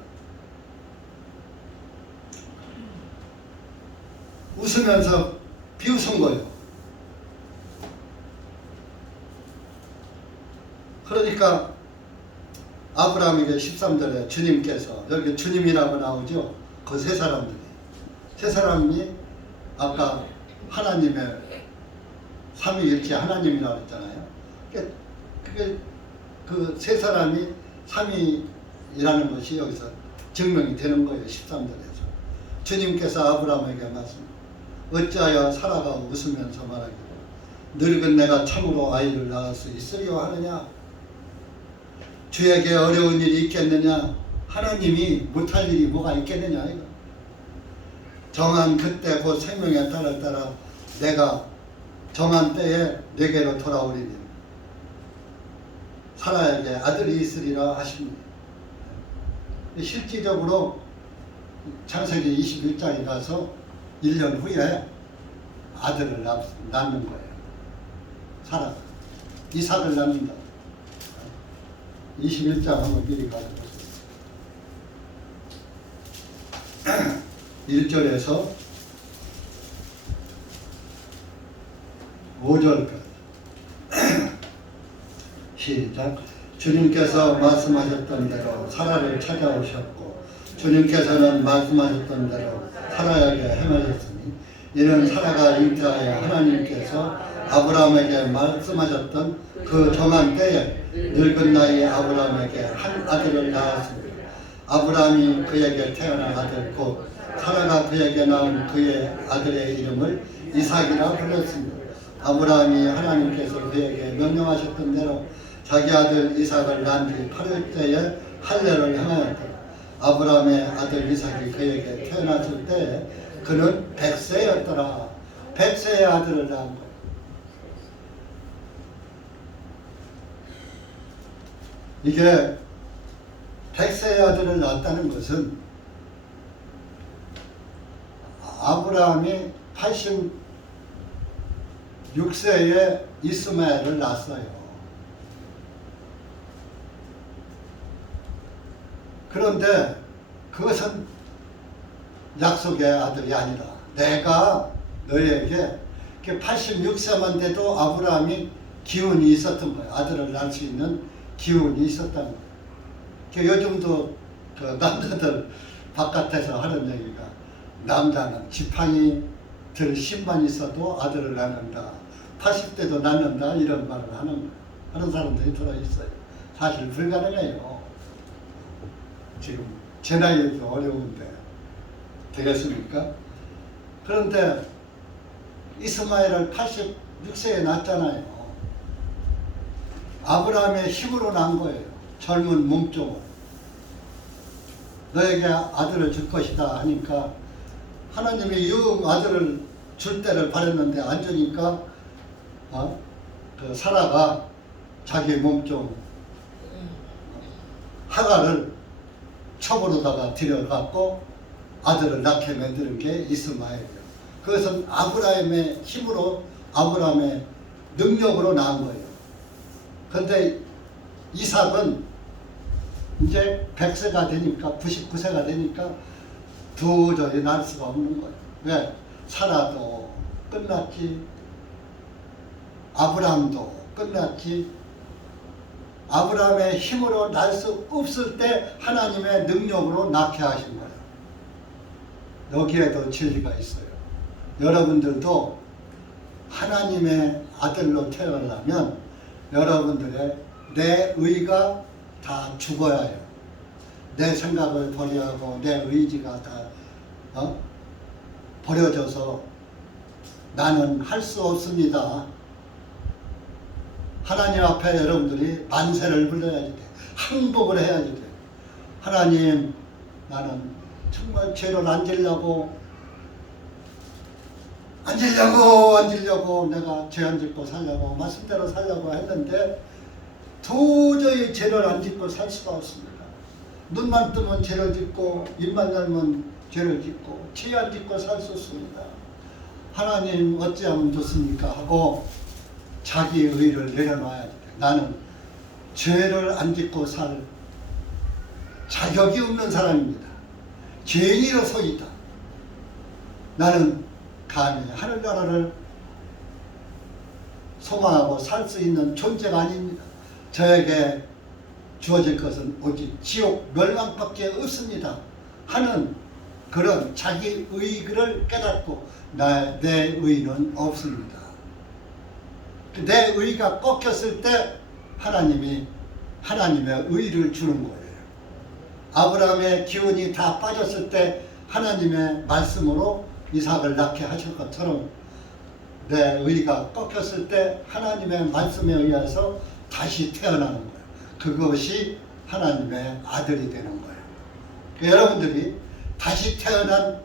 웃으면서 비웃은 거예요. 그러니까 아브라함에게 13절에 주님께서 여기 주님이라고 나오죠. 그 세 사람들이. 세 사람이 아까 하나님의 삼위일체 하나님이라고 했잖아요. 그게 그 세 사람이 삼위이라는 것이 여기서 증명이 되는 거예요. 13절에서. 주님께서 아브라함에게 말씀. 어찌하여 사라가 웃으면서 말하기를 늙은 내가 참으로 아이를 낳을 수 있으리요 하느냐. 주에게 어려운 일이 있겠느냐. 하나님이 못할 일이 뭐가 있겠느냐. 이거. 정한 그때 곧 생명의 딸을 따라 내가 정한 때에 내게로 돌아오리니 사라에게 아들이 있으리라 하십니다. 실질적으로 창세기 21장에 가서 1년 후에 아들을 낳는 거예요. 사라가. 이삭을 낳는다. 21장 한번 미리 가져보세요. 1절에서 5절까지 시작. 주님께서 말씀하셨던 대로 사라를 찾아오셨고 주님께서는 말씀하셨던 대로 사라에게 행하셨으니 이는 사라가 잉태하여 하나님께서 아브라함에게 말씀하셨던 그 정한 때에 늙은 나이 아브라함에게 한 아들을 낳았습니다. 아브라함이 그에게 태어난 아들 곧 사라가 그에게 낳은 그의 아들의 이름을 이삭이라 불렀습니다. 아브라함이 하나님께서 그에게 명령하셨던 대로 자기 아들 이삭을 낳은 뒤 8일째에 할례를 행하였다. 아브라함의 아들 이삭이 그에게 태어났을 때 그는 100세였더라. 100세의 아들을 낳은 거예요. 이게 100세의 아들을 낳았다는 것은 아브라함이 86세에 이스마엘을 낳았어요. 그런데 그것은 약속의 아들이 아니라 내가 너에게 86세만 돼도 아브라함이 기운이 있었던 거예요. 아들을 낳을 수 있는 기운이 있었다는 거예요. 요즘도 그 남자들 바깥에서 하는 얘기가 남자는 지팡이 들 힘만 있어도 아들을 낳는다. 80대도 낳는다. 이런 말을 하는 사람들이 들어있어요. 사실 불가능해요. 지금 제 나이에도 어려운데 되겠습니까? 그런데 이스마엘을 86세에 낳았잖아요. 아브라함의 힘으로 낳은 거예요. 젊은 몸종을. 너에게 아들을 줄 것이다 하니까 하나님이 아들을 줄 때를 바랬는데 안 주니까 그 사라가 자기 몸종 하가를 첩으로다가 들여갖고 아들을 낳게 만드는 게 이스마엘이에요. 그것은 아브라함의 힘으로 아브라함의 능력으로 낳은 거예요. 그런데 이삭은 이제 100세가 되니까 99세가 되니까 도저히 낳을 수가 없는 거예요. 왜? 사라도 끝났지. 아브라함도 끝났지. 아브라함의 힘으로 낳을 수 없을 때 하나님의 능력으로 낳게 하신 거예요. 여기에도 진리가 있어요. 여러분들도 하나님의 아들로 태어나려면 여러분들의 내 의가 다 죽어야 해요. 내 생각을 버리고 내 의지가 다 버려져서 나는 할 수 없습니다. 하나님 앞에 여러분들이 만세를 불러야지 돼. 항복을 해야지 돼. 하나님, 나는 정말 죄를 안 지려고 내가 죄 안 짓고 살려고 말씀대로 살려고 했는데 도저히 죄를 안 짓고 살 수가 없습니다. 눈만 뜨면 죄를 짓고 입만 열면 죄를 짓고 죄 안 짓고 살 수 없습니다. 하나님 어찌하면 좋습니까? 하고 자기 의를 내려놔야 돼. 나는 죄를 안 짓고 살 자격이 없는 사람입니다. 죄인으로서이다. 나는 감히 하늘나라를 소망하고 살 수 있는 존재가 아닙니다. 저에게 주어질 것은 오직 지옥 멸망밖에 없습니다 하는 그런 자기 의를 깨닫고 내 의는 없습니다. 내 의가 꺾였을 때 하나님이 하나님의 의를 주는 거예요. 아브라함의 기운이 다 빠졌을 때 하나님의 말씀으로 이삭을 낳게 하실 것처럼 내 의가 꺾였을 때 하나님의 말씀에 의해서 다시 태어나는 거예요. 그것이 하나님의 아들이 되는 거예요. 여러분들이 다시 태어난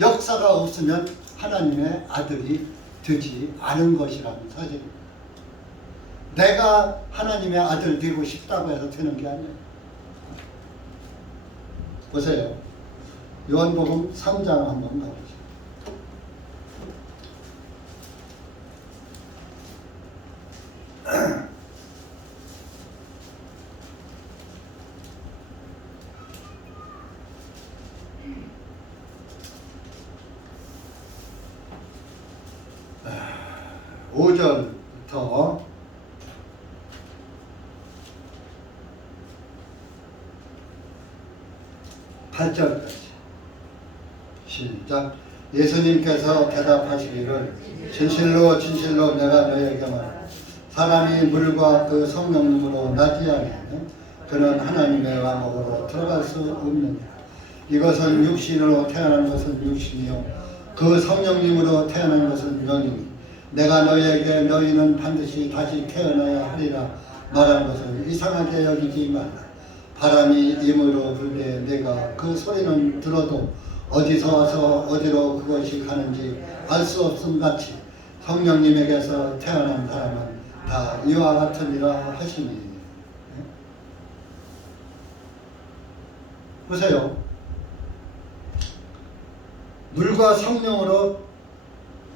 역사가 없으면 하나님의 아들이 되지 않은 것이라는 사실입니다. 내가 하나님의 아들 되고 싶다고 해서 되는 게 아니에요. 보세요. 요한복음 3장 한번 가보시죠. 오 5절부터 8절까지 시작. 예수님께서 대답하시기를 진실로 진실로 내가 너희에게 말하노라. 사람이 물과 그 성령님으로 나지 아니하면 그는 하나님의 왕국으로 들어갈 수 없느니라. 이것은 육신으로 태어난 것은 육신이요 그 성령님으로 태어난 것은 영이니 내가 너희에게 너희는 반드시 다시 태어나야 하리라 말한 것을 이상하게 여기지 말라. 바람이 임으로 불 때 내가 그 소리는 들어도 어디서 와서 어디로 그것이 가는지 알 수 없음 같이 성령님에게서 태어난 사람은 다 이와 같으니라 하시니. 보세요. 물과 성령으로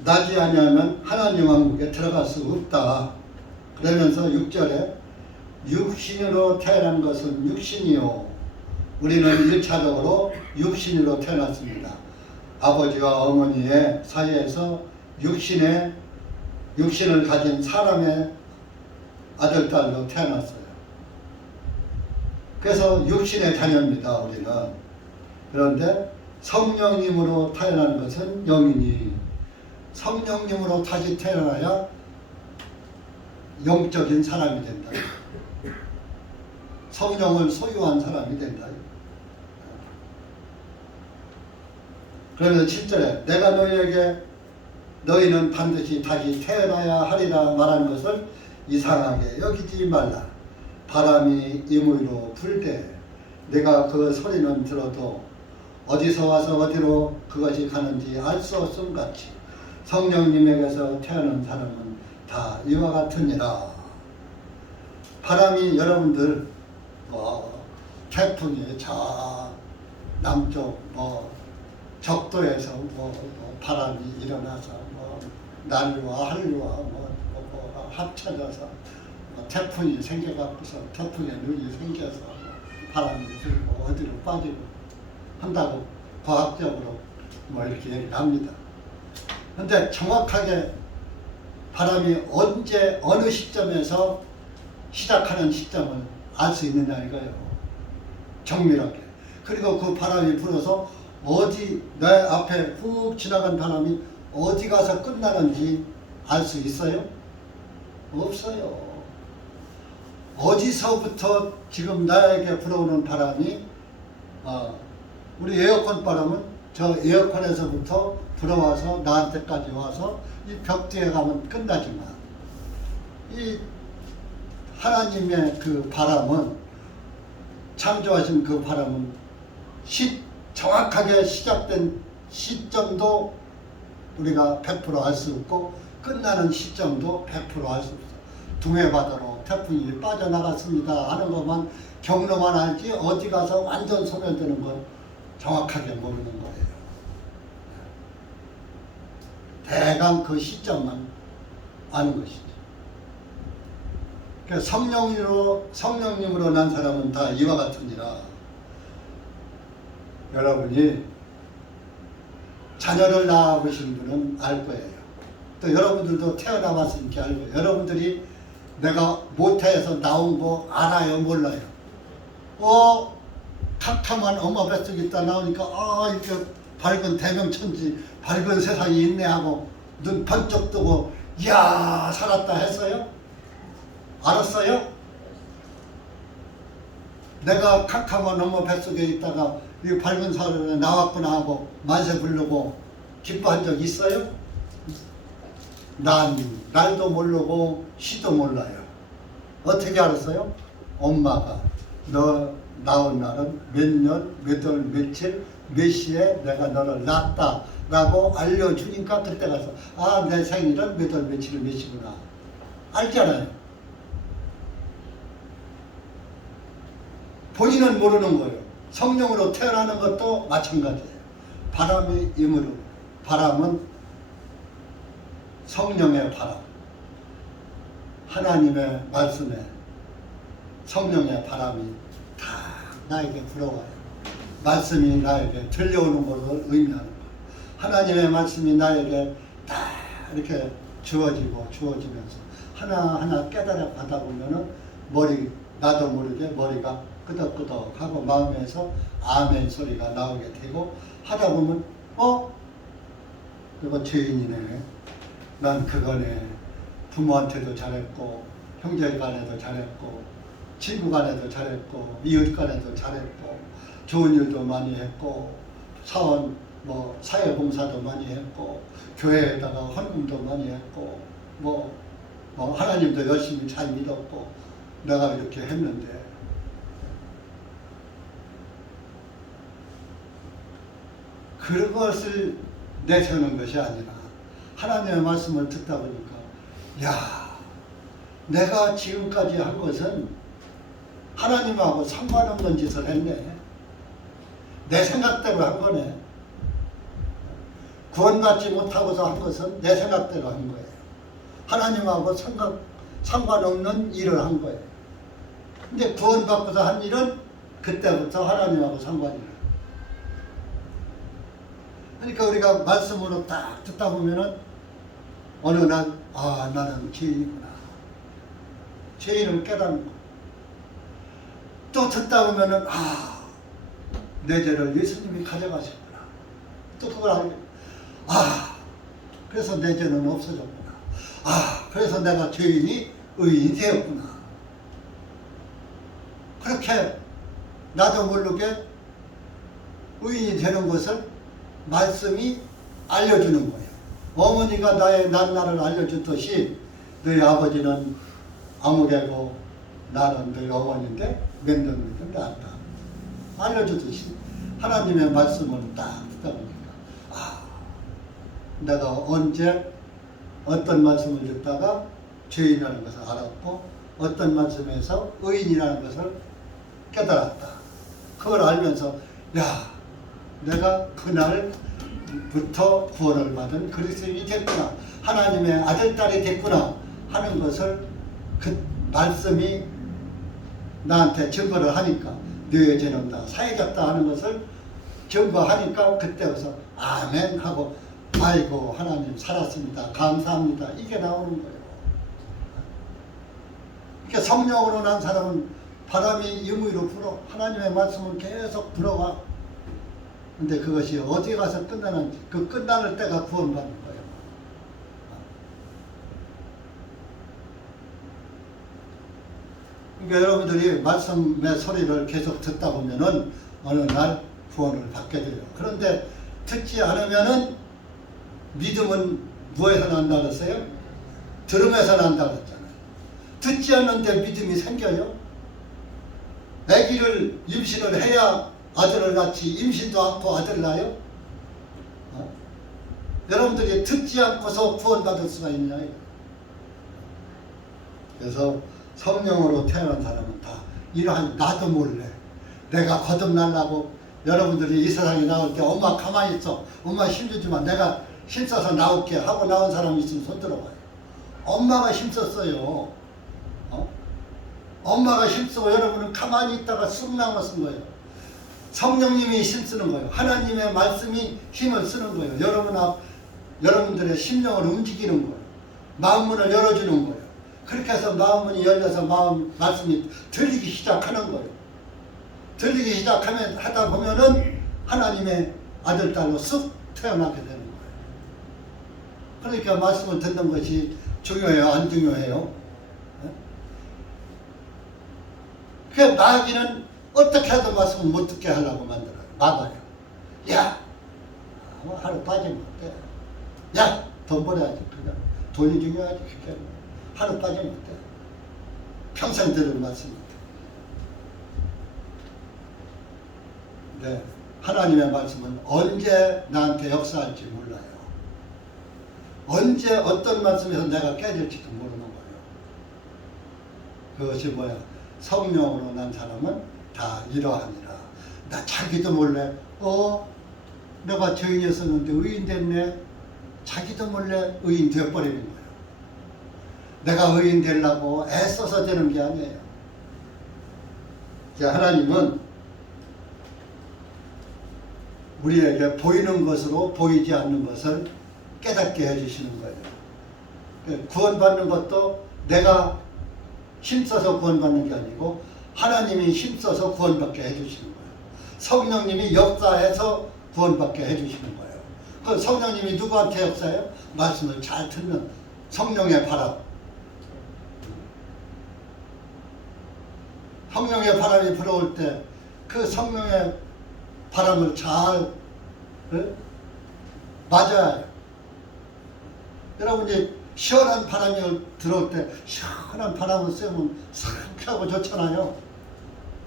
나지 아니하면 하나님 왕국에 들어갈 수 없다. 그러면서 6절에 육신으로 태어난 것은 육신이요 우리는 1차적으로 육신으로 태어났습니다. 아버지와 어머니의 사이에서 육신을 가진 사람의 아들, 딸로 태어났어요. 그래서 육신의 자녀입니다, 우리는. 그런데 성령님으로 태어난 것은 영이니 성령님으로 다시 태어나야 영적인 사람이 된다. 성령을 소유한 사람이 된다. 그러면서 7절에 내가 너희는 반드시 다시 태어나야 하리라 말한 것을 이상하게 여기지 말라. 바람이 임의로 불되 내가 그 소리는 들어도 어디서 와서 어디로 그것이 가는지 알 수 없음 같이 성령님에게서 태어난 사람은 다 이와 같으니라. 바람이 여러분들 태풍이 저 남쪽 적도에서 바람이 일어나서 난리와 한리와 합쳐져서 태풍이 생겨갖고서 태풍의 눈이 생겨서 바람이 들고 어디로 빠지고 한다고 과학적으로 이렇게 얘기를 합니다. 근데 정확하게 바람이 언제 어느 시점에서 시작하는 시점을 알 수 있느냐 이거예요. 정밀하게. 그리고 그 바람이 불어서 어디 내 앞에 훅 지나간 바람이 어디 가서 끝나는지 알 수 있어요? 없어요. 어디서부터 지금 나에게 불어오는 바람이 우리 에어컨 바람은 저 에어컨에서부터 불어와서 나한테까지 와서 이 벽 뒤에 가면 끝나지만 이 하나님의 그 바람은 창조하신 그 바람은 정확하게 시작된 시점도 우리가 100% 알 수 없고 끝나는 시점도 100% 알 수 없어요. 둥해바다로 태풍이 빠져나갔습니다 하는 것만 경로만 알지 어디 가서 완전 소멸되는 건 정확하게 모르는 거예요. 대강 그 시점만 아는 것이죠. 그래서 성령님으로 난 사람은 다 이와 같으니라. 여러분이 자녀를 낳아보신 분은 알 거예요. 또 여러분들도 태어나봤으니까 알고, 여러분들이 내가 모태에서 나온 거 알아요, 몰라요? 탁탁한 엄마 뱃속에 있다 나오니까 이렇게 밝은 대명천지 밝은 세상이 있네 하고 눈 번쩍 뜨고 이야 살았다 했어요? 알았어요? 내가 캄캄한 엄마 뱃속에 있다가 이 밝은 사람에 나왔구나 하고 만세 부르고 기뻐한 적 있어요? 난 날도 모르고 시도 몰라요. 어떻게 알았어요? 엄마가 너 나온 날은 몇 년, 몇 월, 며칠, 몇 시에 내가 너를 낳았다 라고 알려주니까 그때 가서 내 생일은 몇 월, 며칠, 몇 시구나 알잖아요. 본인은 모르는 거예요. 성령으로 태어나는 것도 마찬가지예요. 바람이 임으로, 바람은 성령의 바람, 하나님의 말씀에 성령의 바람이 다 나에게 불어와요. 말씀이 나에게 들려오는 것을 의미하는 거예요. 하나님의 말씀이 나에게 다 이렇게 주어지면서 하나하나 깨달아 가다 보면은 나도 모르게 머리가 끄덕끄덕하고 마음에서 아멘 소리가 나오게 되고 하다 보면 이거 죄인이네. 난 그거네. 부모한테도 잘했고 형제 간에도 잘했고 친구 간에도 잘했고 이웃 간에도 잘했고 좋은 일도 많이 했고 사원 사회봉사도 많이 했고 교회에다가 헌금도 많이 했고 하나님도 열심히 잘 믿었고 내가 이렇게 했는데 그것을 내세우는 것이 아니라 하나님의 말씀을 듣다 보니까 내가 지금까지 한 것은 하나님하고 상관없는 짓을 했네. 내 생각대로 한 거네. 구원받지 못하고서 한 것은 내 생각대로 한 거예요. 하나님하고 상관없는 일을 한 거예요. 근데 구원받고서 한 일은 그때부터 하나님하고 상관이 나요. 그러니까 우리가 말씀으로 딱 듣다 보면은 어느 날, 아, 나는 죄인이구나. 죄인을 깨닫는 거. 또 듣다 보면은, 아, 내 죄를 예수님이 가져가셨구나. 또 그걸 알게. 아, 그래서 내 죄는 없어졌구나. 아, 그래서 내가 죄인이 의인이 되었구나. 그렇게 나도 모르게 의인이 되는 것을 말씀이 알려주는 거예요. 어머니가 나를 알려줬듯이 너희 아버지는 아무개고 나는 너희 어머니인데 몇 년 믿는데 안다. 알려주듯이 하나님의 말씀을 딱 듣다 보니까 아, 내가 언제 어떤 말씀을 듣다가 죄인이라는 것을 알았고 어떤 말씀에서 의인이라는 것을 깨달았다. 그걸 알면서 야, 내가 그날부터 구원을 받은 그리스도인이 됐구나. 하나님의 아들, 딸이 됐구나 하는 것을 그 말씀이 나한테 증거를 하니까 너의 죄는 다 사해졌다 하는 것을 증거하니까 그때부터 아멘 하고 아이고 하나님 살았습니다. 감사합니다. 이게 나오는 거예요. 그러니까 성령으로 난 사람은 바람이 임의로 불어. 하나님의 말씀은 계속 불어와. 근데 그것이 어디 가서 끝나는지 그 끝나는 때가 구원받는 거예요. 그러니까 여러분들이 말씀의 소리를 계속 듣다 보면은 어느 날 구원을 받게 돼요. 그런데 듣지 않으면은 믿음은 무엇에서 난다 그랬어요? 들음에서 난다 그랬잖아요. 듣지 않는데 믿음이 생겨요? 아기를 임신을 해야 아들을 낳지 임신도 않고 아들 낳아요? 여러분들이 듣지 않고서 구원받을 수가 있나요? 그래서 성령으로 태어난 사람은 다 이러한 나도 몰래 내가 거듭나려고 여러분들이 이 세상에 나올 때 엄마 가만히 있어. 엄마 힘주지만 내가 힘써서 나올게 하고 나온 사람이 있으면 손 들어봐요. 엄마가 힘썼어요. 엄마가 힘쓰고 여러분은 가만히 있다가 쑥 나왔은 거예요. 성령님이 힘쓰는 거예요. 하나님의 말씀이 힘을 쓰는 거예요. 여러분들의 심령을 움직이는 거예요. 마음문을 열어주는 거예요. 그렇게 해서 마음문이 열려서 말씀이 들리기 시작하는 거예요. 들리기 시작하면 하다 보면은 하나님의 아들, 딸로 쑥 태어나게 되는 거예요. 그러니까 말씀을 듣는 것이 중요해요? 안 중요해요? 그 마귀는 어떻게 해도 말씀을 못 듣게 하려고 만들어요. 막아요. 야, 하루 빠지면 어때? 야, 돈 벌어야지. 그냥 돈이 중요하지. 그렇게 하루 빠지면 어때? 평생 들을 말씀입니다. 네, 하나님의 말씀은 언제 나한테 역사할지 몰라요. 언제 어떤 말씀에서 내가 깨질지도 모르는 거예요. 그것이 뭐야? 성령으로 난 사람은 다 이러하니라. 나 자기도 몰래 내가 죄인이었었는데 의인 됐네. 자기도 몰래 의인 되어버리는 거예요. 내가 의인 되려고 애써서 되는 게 아니에요. 하나님은 우리에게 보이는 것으로 보이지 않는 것을 깨닫게 해주시는 거예요. 구원받는 것도 내가 힘써서 구원받는 게 아니고 하나님이 힘써서 구원받게 해주시는 거예요. 성령님이 역사해서 구원받게 해주시는 거예요. 그 성령님이 누구한테 역사해요? 말씀을 잘 듣는 성령의 바람. 성령의 바람이 불어올 때 그 성령의 바람을 잘 맞아야 해요. 여러분이 시원한 바람이 들어올 때 시원한 바람을 쐬면 상쾌하고 좋잖아요.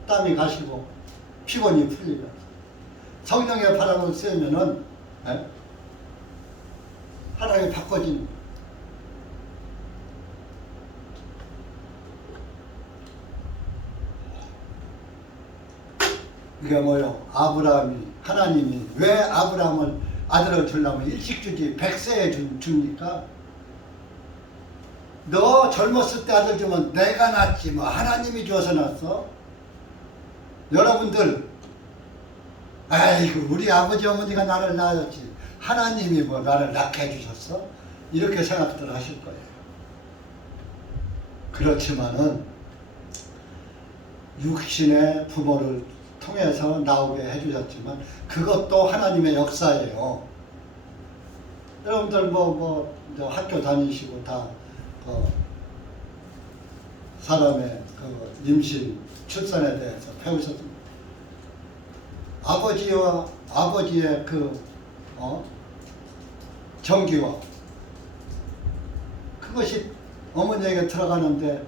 땀이 가시고 피곤이 풀리면. 성령의 바람을 쐬면은 하나님이 바꿔지는 거예요. 이게 뭐요? 하나님이 왜 아브라함을 아들을 주려면 일찍 주지 100세에 줍니까? 너 젊었을 때 아들 주면 내가 낳지 뭐 하나님이 줘서 낳았어? 여러분들, 아이고 우리 아버지 어머니가 나를 낳았지 하나님이 뭐 나를 낳게 해주셨어? 이렇게 생각들 하실 거예요. 그렇지만은 육신의 부모를 통해서 나오게 해주셨지만 그것도 하나님의 역사예요. 여러분들 이제 학교 다니시고 다 사람의 임신, 출산에 대해서 배우셨습니다. 아버지의 정기와 그것이 어머니에게 들어가는데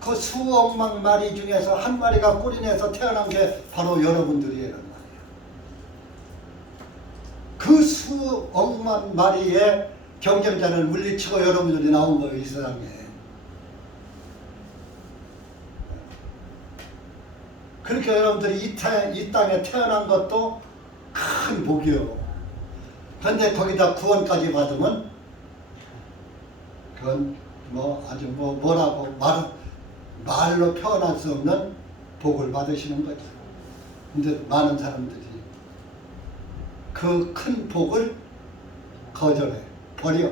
그 수억만 마리 중에서 한 마리가 꿀이내서 태어난 게 바로 여러분들이란 말이에요. 그 수억만 마리의 경쟁자를 물리치고 여러분들이 나온 거예요, 이 세상에. 그렇게 여러분들이 이 땅에 태어난 것도 큰 복이요. 그런데 거기다 구원까지 받으면 그건 아주 뭐라고 말로 표현할 수 없는 복을 받으시는 거죠. 근데 많은 사람들이 그 큰 복을 거절해, 버려.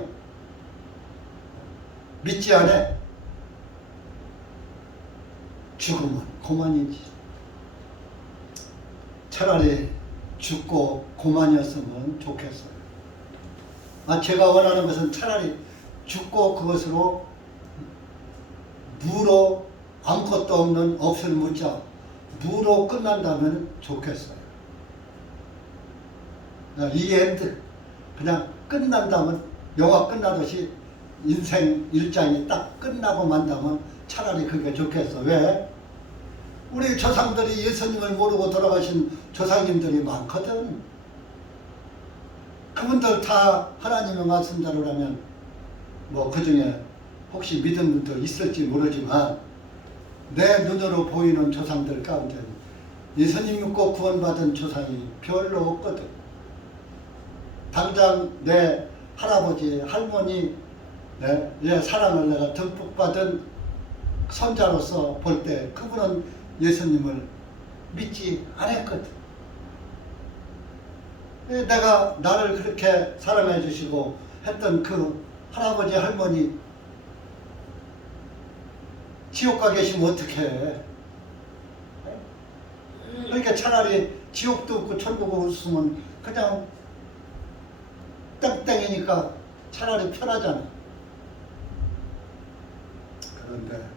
믿지 않아. 죽으면 고만이지. 차라리 죽고 고만이었으면 좋겠어요. 제가 원하는 것은 차라리 죽고 그것으로 무로 아무것도 없는 없을 무자 무로 끝난다면 좋겠어요. 이 엔드 그냥 끝난다면 영화 끝나듯이 인생 일장이 딱 끝나고 만다면 차라리 그게 좋겠어. 왜? 우리 조상들이 예수님을 모르고 돌아가신 조상님들이 많거든. 그분들 다 하나님의 말씀대로라면 그 중에 혹시 믿은 분도 있을지 모르지만 내 눈으로 보이는 조상들 가운데 예수님 믿고 구원받은 조상이 별로 없거든. 당장 내 할아버지, 할머니 내 사랑을 내가 듬뿍 받은 손자로서 볼 때 그분은 예수님을 믿지 않았거든. 내가 나를 그렇게 사랑해 주시고 했던 그 할아버지, 할머니 지옥 가 계시면 어떡해. 그러니까 차라리 지옥도 없고 천국도 없으면 그냥 땡땡이니까 차라리 편하잖아. 그런데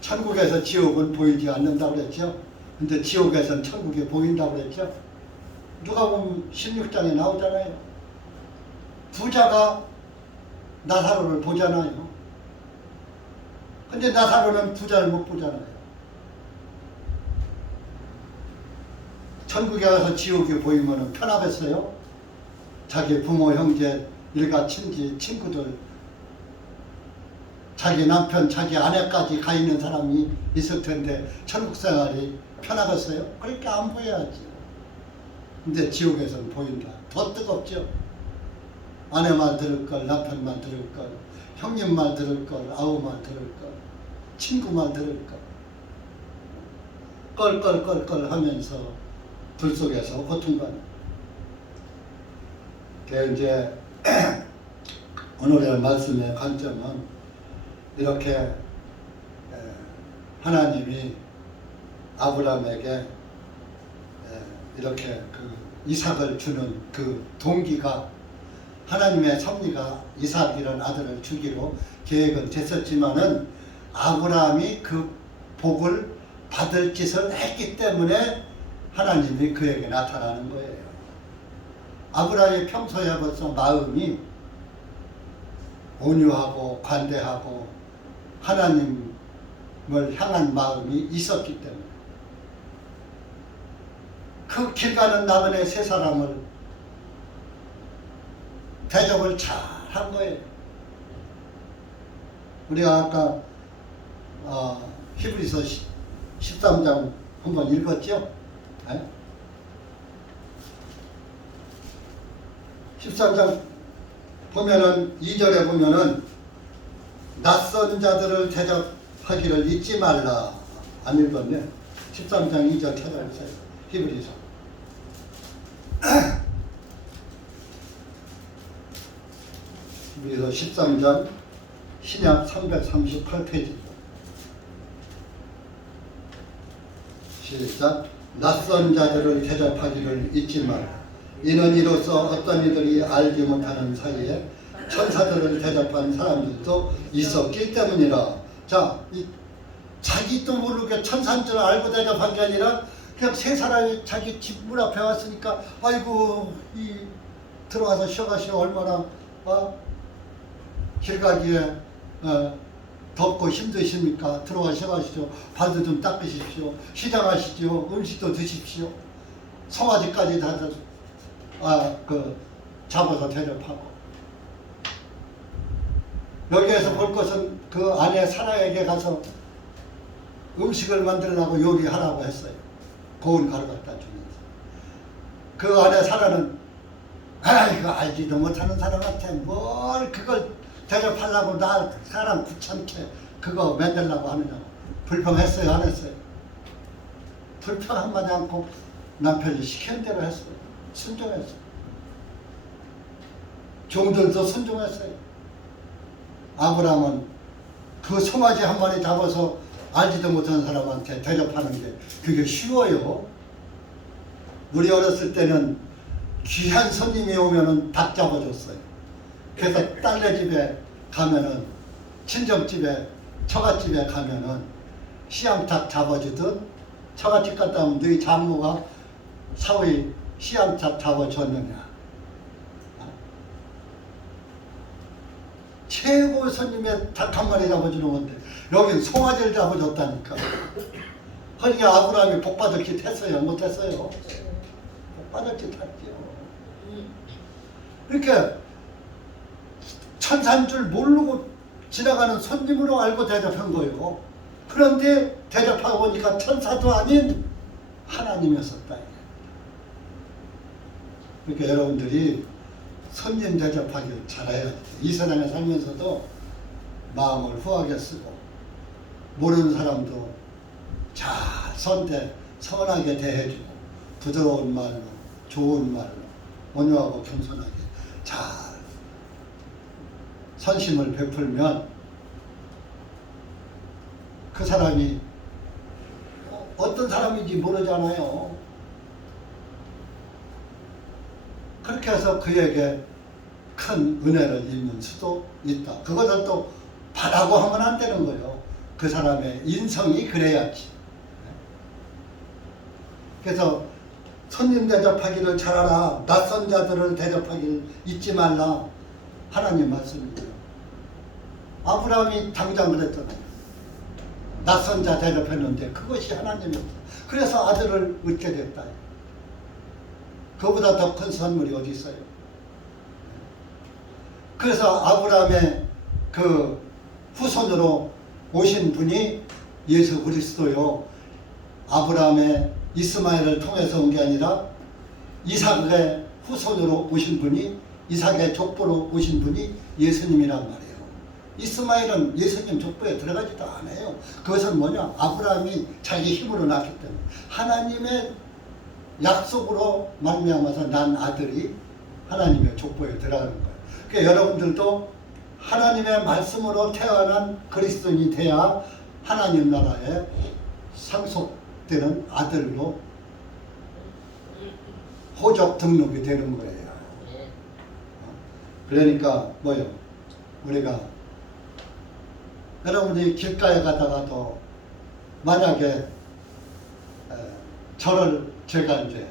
천국에서 지옥은 보이지 않는다고 그랬죠. 근데 지옥에서는 천국이 보인다고 그랬죠. 누가복음 16장에 나오잖아요. 부자가 나사로를 보잖아요. 근데 나사로는 부자를 못 보잖아요. 천국에 가서 지옥이 보이면 편하겠어요? 자기 부모, 형제, 일가, 친지, 친구들, 자기 남편, 자기 아내까지 가 있는 사람이 있을 텐데 천국 생활이 편하겠어요? 그렇게 안 보여야지. 근데 지옥에서는 보인다. 더 뜨겁죠? 아내 말 들을 걸, 남편 말 들을 걸, 형님 말 들을 걸, 아우 말 들을 걸, 친구 말 들을 걸, 껄껄껄껄 하면서 불 속에서 고통받는. 이제 오늘의 말씀의 관점은 이렇게 하나님이 아브라함에게 이렇게 그 이삭을 주는 그 동기가 하나님의 섭리가 이삭이라는 아들을 주기로 계획은 됐었지만은 아브라함이 그 복을 받을 짓을 했기 때문에 하나님이 그에게 나타나는 거예요. 아브라함이 평소에 벌써 마음이 온유하고 관대하고 하나님을 향한 마음이 있었기 때문에 그 길 가는 나그네 세 사람을 대접을 잘 한 거예요. 우리가 아까 히브리서 13장 한번 읽었죠? 13장 보면은 2절에 보면은 낯선 자들을 대접하기를 잊지 말라. 안 읽었네. 13장 2절 찾아보세요. 히브리서. 히브리서 13장 신약 338페이지. 시작. 낯선 자들을 대접하기를 잊지 마라. 이는 이로써 어떤 이들이 알지 못하는 사이에 천사들을 대접한 사람들도 있었기 때문이라. 자, 자기도 모르게 천사인 줄 알고 대접한 게 아니라 그냥 세 사람이 자기 집 문 앞에 왔으니까 아이고 들어와서 쉬어가시오. 얼마나 길 가기에 덥고 힘드십니까? 들어와 쉬어가시죠. 발도 좀 닦으십시오. 시장하시죠. 음식도 드십시오. 송아지까지 다 잡아서 대접하고. 여기에서 볼 것은 그 아내 사라에게 가서 음식을 만들려고 요리하라고 했어요. 고운 가루 갖다 주면서. 그 아내 사라는 이거 알지도 못하는 사람한테 뭘 그걸 대접하려고 나 사람 귀찮게 그거 만들려고 하느냐고. 불평했어요? 안 했어요? 불평 한마디 않고 남편이 시키는 대로 했어요. 순종했어요. 종들도 순종했어요. 아브라함은 그 송아지 한 마리 잡아서 알지도 못하는 사람한테 대접하는 게 그게 쉬워요. 우리 어렸을 때는 귀한 손님이 오면은 닭 잡아줬어요. 그래서 딸네 집에 가면은, 친정집에, 처갓집에 가면은 씨암탉 잡아주든, 처갓집 갔다 오면 너희 장모가 사위 씨암탉 잡아줬느냐. 최고 손님의 닭 한 마리 잡아주는 건데 여긴 송아지를 잡아줬다니까. 그러니까 아브라함이 복받을 짓 했어요? 못했어요? 복받을 짓 했죠. 이렇게 천사인 줄 모르고 지나가는 손님으로 알고 대접한 거예요. 그런데 대접하고 보니까 천사도 아닌 하나님이었었다. 그러니까 여러분들이 손님 대접하기를 잘해야 돼. 이 세상에 살면서도 마음을 후하게 쓰고 모르는 사람도 잘 선하게 대해주고 부드러운 말로 좋은 말로 온유하고 겸손하게 잘 선심을 베풀면 그 사람이 어떤 사람인지 모르잖아요. 그렇게 해서 그에게 큰 은혜를 입는 수도 있다. 그것을 또 바라고 하면 안 되는 거예요. 그 사람의 인성이 그래야지. 그래서 손님 대접하기를 잘하라. 낯선 자들을 대접하기를 잊지 말라. 하나님 말씀이에요. 아브라함이 당장 그랬잖아요. 낯선 자 대접했는데 그것이 하나님이었다. 그래서 아들을 얻게 됐다. 그보다 더 큰 선물이 어디 있어요? 그래서 아브라함의 그 후손으로 오신 분이 예수 그리스도요. 아브라함의 이스마엘을 통해서 온 게 아니라 이삭의 후손으로 오신 분이, 이삭의 족보로 오신 분이 예수님이란 말이에요. 이스마엘은 예수님 족보에 들어가지도 않아요. 그것은 뭐냐? 아브라함이 자기 힘으로 낳기 때문에 하나님의 약속으로 말미암아서 난 아들이 하나님의 족보에 들어가는 거예요. 그러니까 여러분들도 하나님의 말씀으로 태어난 그리스도인이 돼야 하나님 나라에 상속되는 아들로 호적 등록이 되는 거예요. 그러니까 뭐요? 우리가 여러분들이 길가에 가다가도 만약에 저를 제가 이제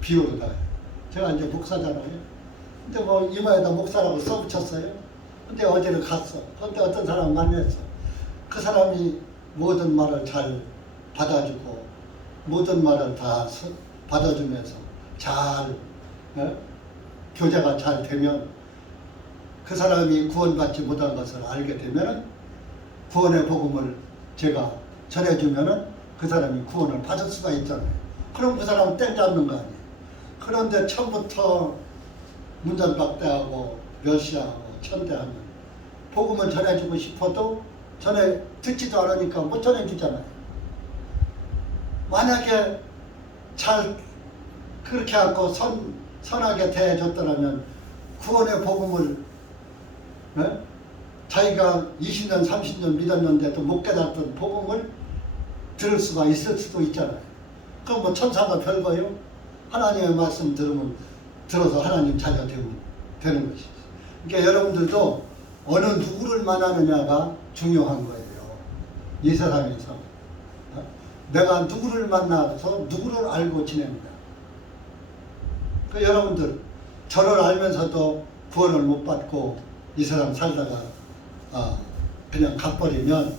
비우다. 제가 이제 목사잖아요. 근데 뭐 이마에다 목사라고 써붙였어요. 근데 어디를 갔어. 근데 어떤 사람을 만났어. 그 사람이 모든 말을 잘 받아주고 모든 말을 다 받아주면서 잘 교제가 잘 되면 그 사람이 구원받지 못한 것을 알게 되면 구원의 복음을 제가 전해주면 그 사람이 구원을 받을 수가 있잖아요. 그럼 그 사람은 땡 잡는 거 아니에요. 그런데 처음부터 문전박대하고 멸시하고 천대하면 복음을 전해주고 싶어도 듣지도 않으니까 못 전해주잖아요. 만약에 잘 그렇게 하고 선하게 대해줬더라면 구원의 복음을 자기가 20년 30년 믿었는데도 못 깨달았던 복음을 들을 수가 있을 수도 있잖아요. 그럼 뭐 천사가 별거요? 하나님의 말씀 들어서 하나님 자녀 되는 것이죠. 그러니까 여러분들도 어느 누구를 만나느냐가 중요한 거예요. 이 세상에서 내가 누구를 만나서 누구를 알고 지냅니다. 그 여러분들 저를 알면서도 구원을 못 받고 이 세상 살다가 그냥 가버리면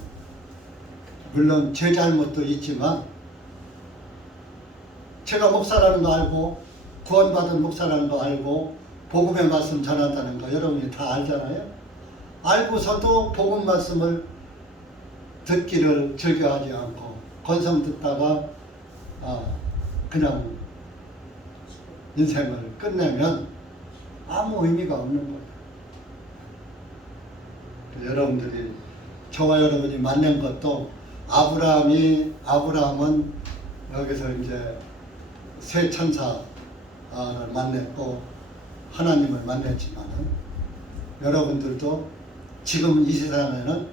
물론 제 잘못도 있지만 제가 목사라는 거 알고 구원받은 목사라는 거 알고 복음의 말씀 전한다는 거 여러분이 다 알잖아요. 알고서도 복음 말씀을 듣기를 즐겨하지 않고 건성 듣다가 그냥 인생을 끝내면 아무 의미가 없는 거예요. 여러분들이 저와 여러분이 만난 것도 아브라함은 여기서 이제 새 천사를 만났고 하나님을 만났지만은 여러분들도 지금 이 세상에는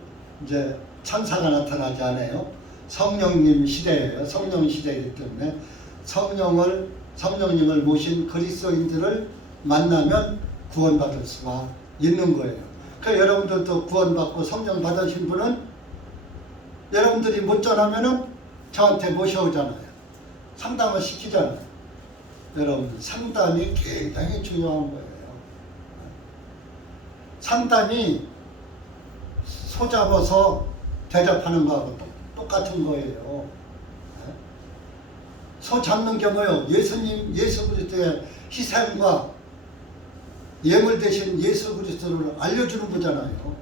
이제 천사가 나타나지 않아요. 성령님 시대예요. 성령 시대이기 때문에 성령님을 모신 그리스도인들을 만나면 구원받을 수가 있는 거예요. 그러니까 여러분들도 구원받고 성령 받으신 분은 여러분들이 못 전하면은 저한테 모셔오잖아요. 상담을 시키잖아요. 여러분 상담이 굉장히 중요한 거예요. 상담이 소 잡아서 대접하는 거하고 똑같은 거예요. 소 잡는 게 뭐예요? 예수 그리스도의 희생과 예물 대신 예수 그리스도를 알려주는 거잖아요.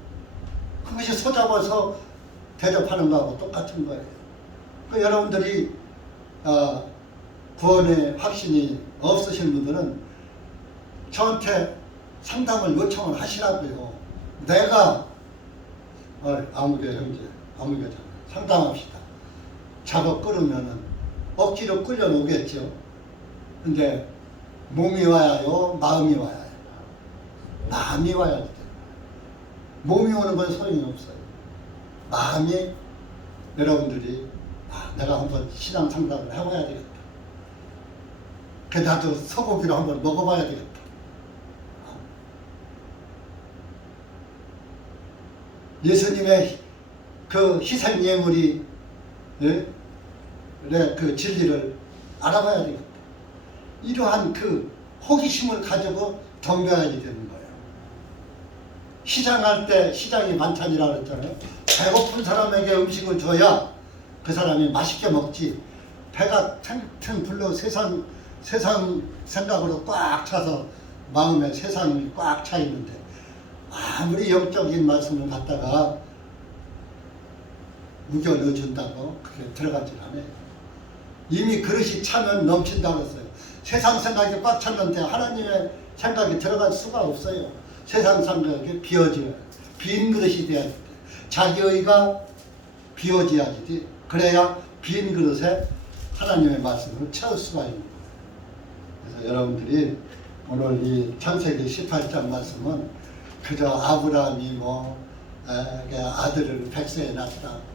그것이 소 잡아서 대접하는 거하고 똑같은 거예요. 여러분들이 구원의 확신이 없으신 분들은 저한테 상담을 요청을 하시라고요. 내가 아무개 형제, 아무개잖아. 상담합시다. 작업 끌으면은 억지로 끌려오겠죠. 근데 몸이 와야요, 마음이 와야 해요. 마음이 와야 돼요. 몸이 오는 건 소용이 없어요. 마음이 여러분들이 내가 한번 신앙 상담을 해봐야 되겠다. 나도 소고기를 한번 먹어봐야 되겠다. 예수님의 그 희생 예물이 그 진리를 알아봐야 되겠다. 이러한 그 호기심을 가지고 덤벼야지 되는 거예요. 시장할 때 시장이 만찬이라고 했잖아요. 배고픈 사람에게 음식을 줘야 그 사람이 맛있게 먹지. 배가 탱탱 불러 세상 생각으로 꽉 차서 마음에 세상이 꽉 차 있는데 아무리 영적인 말씀을 갖다가 우겨 넣어준다고 그게 들어가질 않아요. 이미 그릇이 차면 넘친다고 했어요. 세상 생각이 꽉 찼는데 하나님의 생각이 들어갈 수가 없어요. 세상 생각이 비워져요. 빈 그릇이 돼야 돼. 자기 의가 비워져야지. 그래야 빈 그릇에 하나님의 말씀을 채울 수가 있는 거예요. 그래서 여러분들이 오늘 이 창세기 18장 말씀은 그저 아브라함이 아들을 백세에 낳았다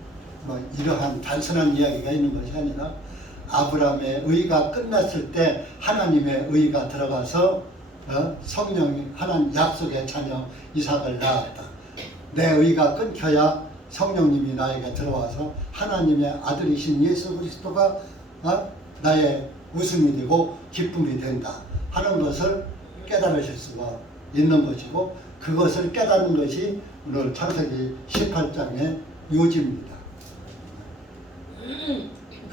이러한 단순한 이야기가 있는 것이 아니라 아브라함의 의가 끝났을 때 하나님의 의가 들어가서 성령이 하나님 약속의 자녀 이삭을 낳았다. 내 의가 끊겨야 성령님이 나에게 들어와서 하나님의 아들이신 예수 그리스도가 나의 웃음이 되고 기쁨이 된다 하는 것을 깨달으실 수가 있는 것이고 그것을 깨닫는 것이 오늘 창세기 18장의 요지입니다.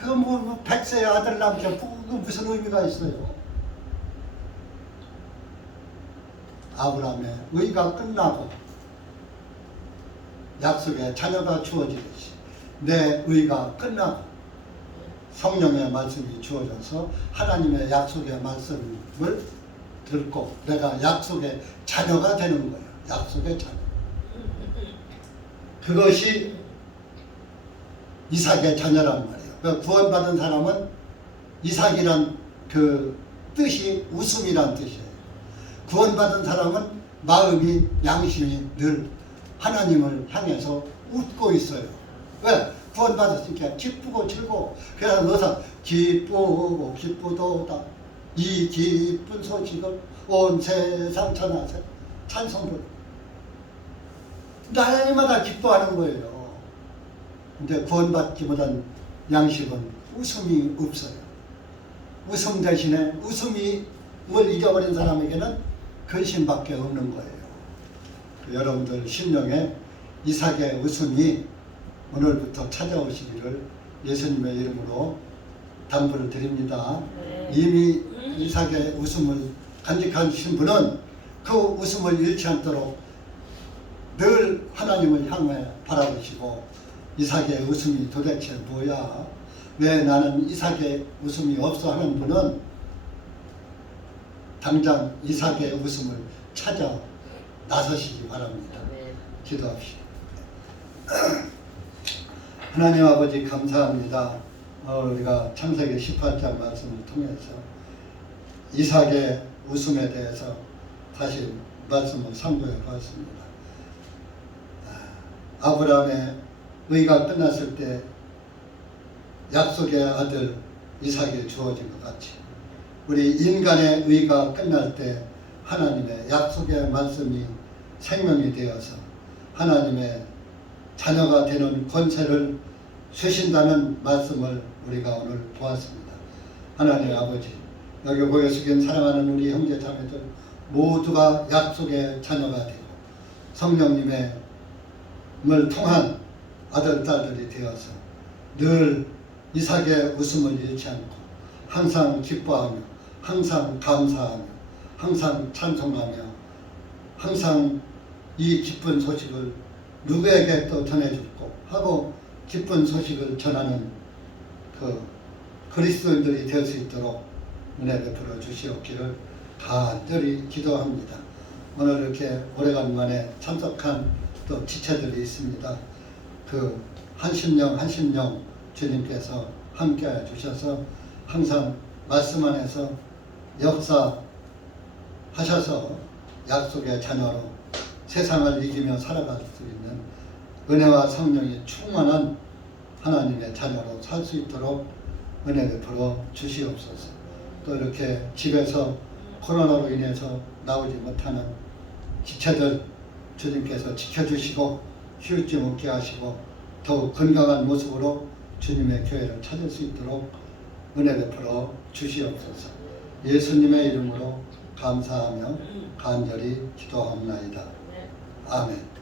그 백세의 아들 낳자 무슨 의미가 있어요? 아브라함의 의가 끝나고 약속의 자녀가 주어지듯이 내 의가 끝나고 성령의 말씀이 주어져서 하나님의 약속의 말씀을 듣고 내가 약속의 자녀가 되는 거예요. 약속의 자녀. 그것이 이삭의 자녀란 말이에요. 그 구원받은 사람은 이삭이란 그 뜻이 웃음이란 뜻이에요. 구원받은 사람은 마음이 양심이 늘 하나님을 향해서 웃고 있어요. 왜? 구원받았으니까 기쁘고 즐거워. 그래서 너서 기쁘고 기쁘도다 이 기쁜 소식을 온 세상 전하세 찬송 부르. 날마다 기뻐하는 거예요. 근데 구원받기보단 양식은 웃음이 없어요. 웃음 대신에 웃음을 잊어버린 사람에게는 근심밖에 없는 거예요. 여러분들 심령에 이삭의 웃음이 오늘부터 찾아오시기를 예수님의 이름으로 당부를 드립니다. 이미 이삭의 웃음을 간직하신 분은 그 웃음을 잃지 않도록 늘 하나님을 향해 바라보시고 이삭의 웃음이 도대체 뭐야? 왜 나는 이삭의 웃음이 없어? 하는 분은 당장 이삭의 웃음을 찾아 나서시기 바랍니다. 기도합시다. 하나님 아버지 감사합니다. 우리가 창세기 18장 말씀을 통해서 이삭의 웃음에 대해서 다시 말씀을 상고해 보았습니다. 아브라함의 의가 끝났을 때 약속의 아들 이삭이 주어진 것 같이 우리 인간의 의가 끝날 때 하나님의 약속의 말씀이 생명이 되어서 하나님의 자녀가 되는 권세를 주신다는 말씀을 우리가 오늘 보았습니다. 하나님 아버지, 여기 모여 숙인 사랑하는 우리 형제 자매들 모두가 약속의 자녀가 되고 성령님의 을 통한 아들 딸들이 되어서 늘 이삭의 웃음을 잃지 않고 항상 기뻐하며 항상 감사하며 항상 찬송하며 항상 이 기쁜 소식을 누구에게 또 전해주고 하고 기쁜 소식을 전하는 그 그리스도인들이 될 수 있도록 은혜 베풀어 주시옵기를 간절히 기도합니다. 오늘 이렇게 오래간만에 참석한 또 지체들이 있습니다. 그 한심령 주님께서 함께해 주셔서 항상 말씀 안에서 역사하셔서 약속의 자녀로 세상을 이기며 살아갈 수 있는 은혜와 성령이 충만한 하나님의 자녀로 살 수 있도록 은혜 베풀어 주시옵소서. 또 이렇게 집에서 코로나로 인해서 나오지 못하는 지체들 주님께서 지켜주시고 휴증 없게 하시고 더욱 건강한 모습으로 주님의 교회를 찾을 수 있도록 은혜 베풀어 주시옵소서. 예수님의 이름으로 감사하며 간절히 기도합나이다. 아멘.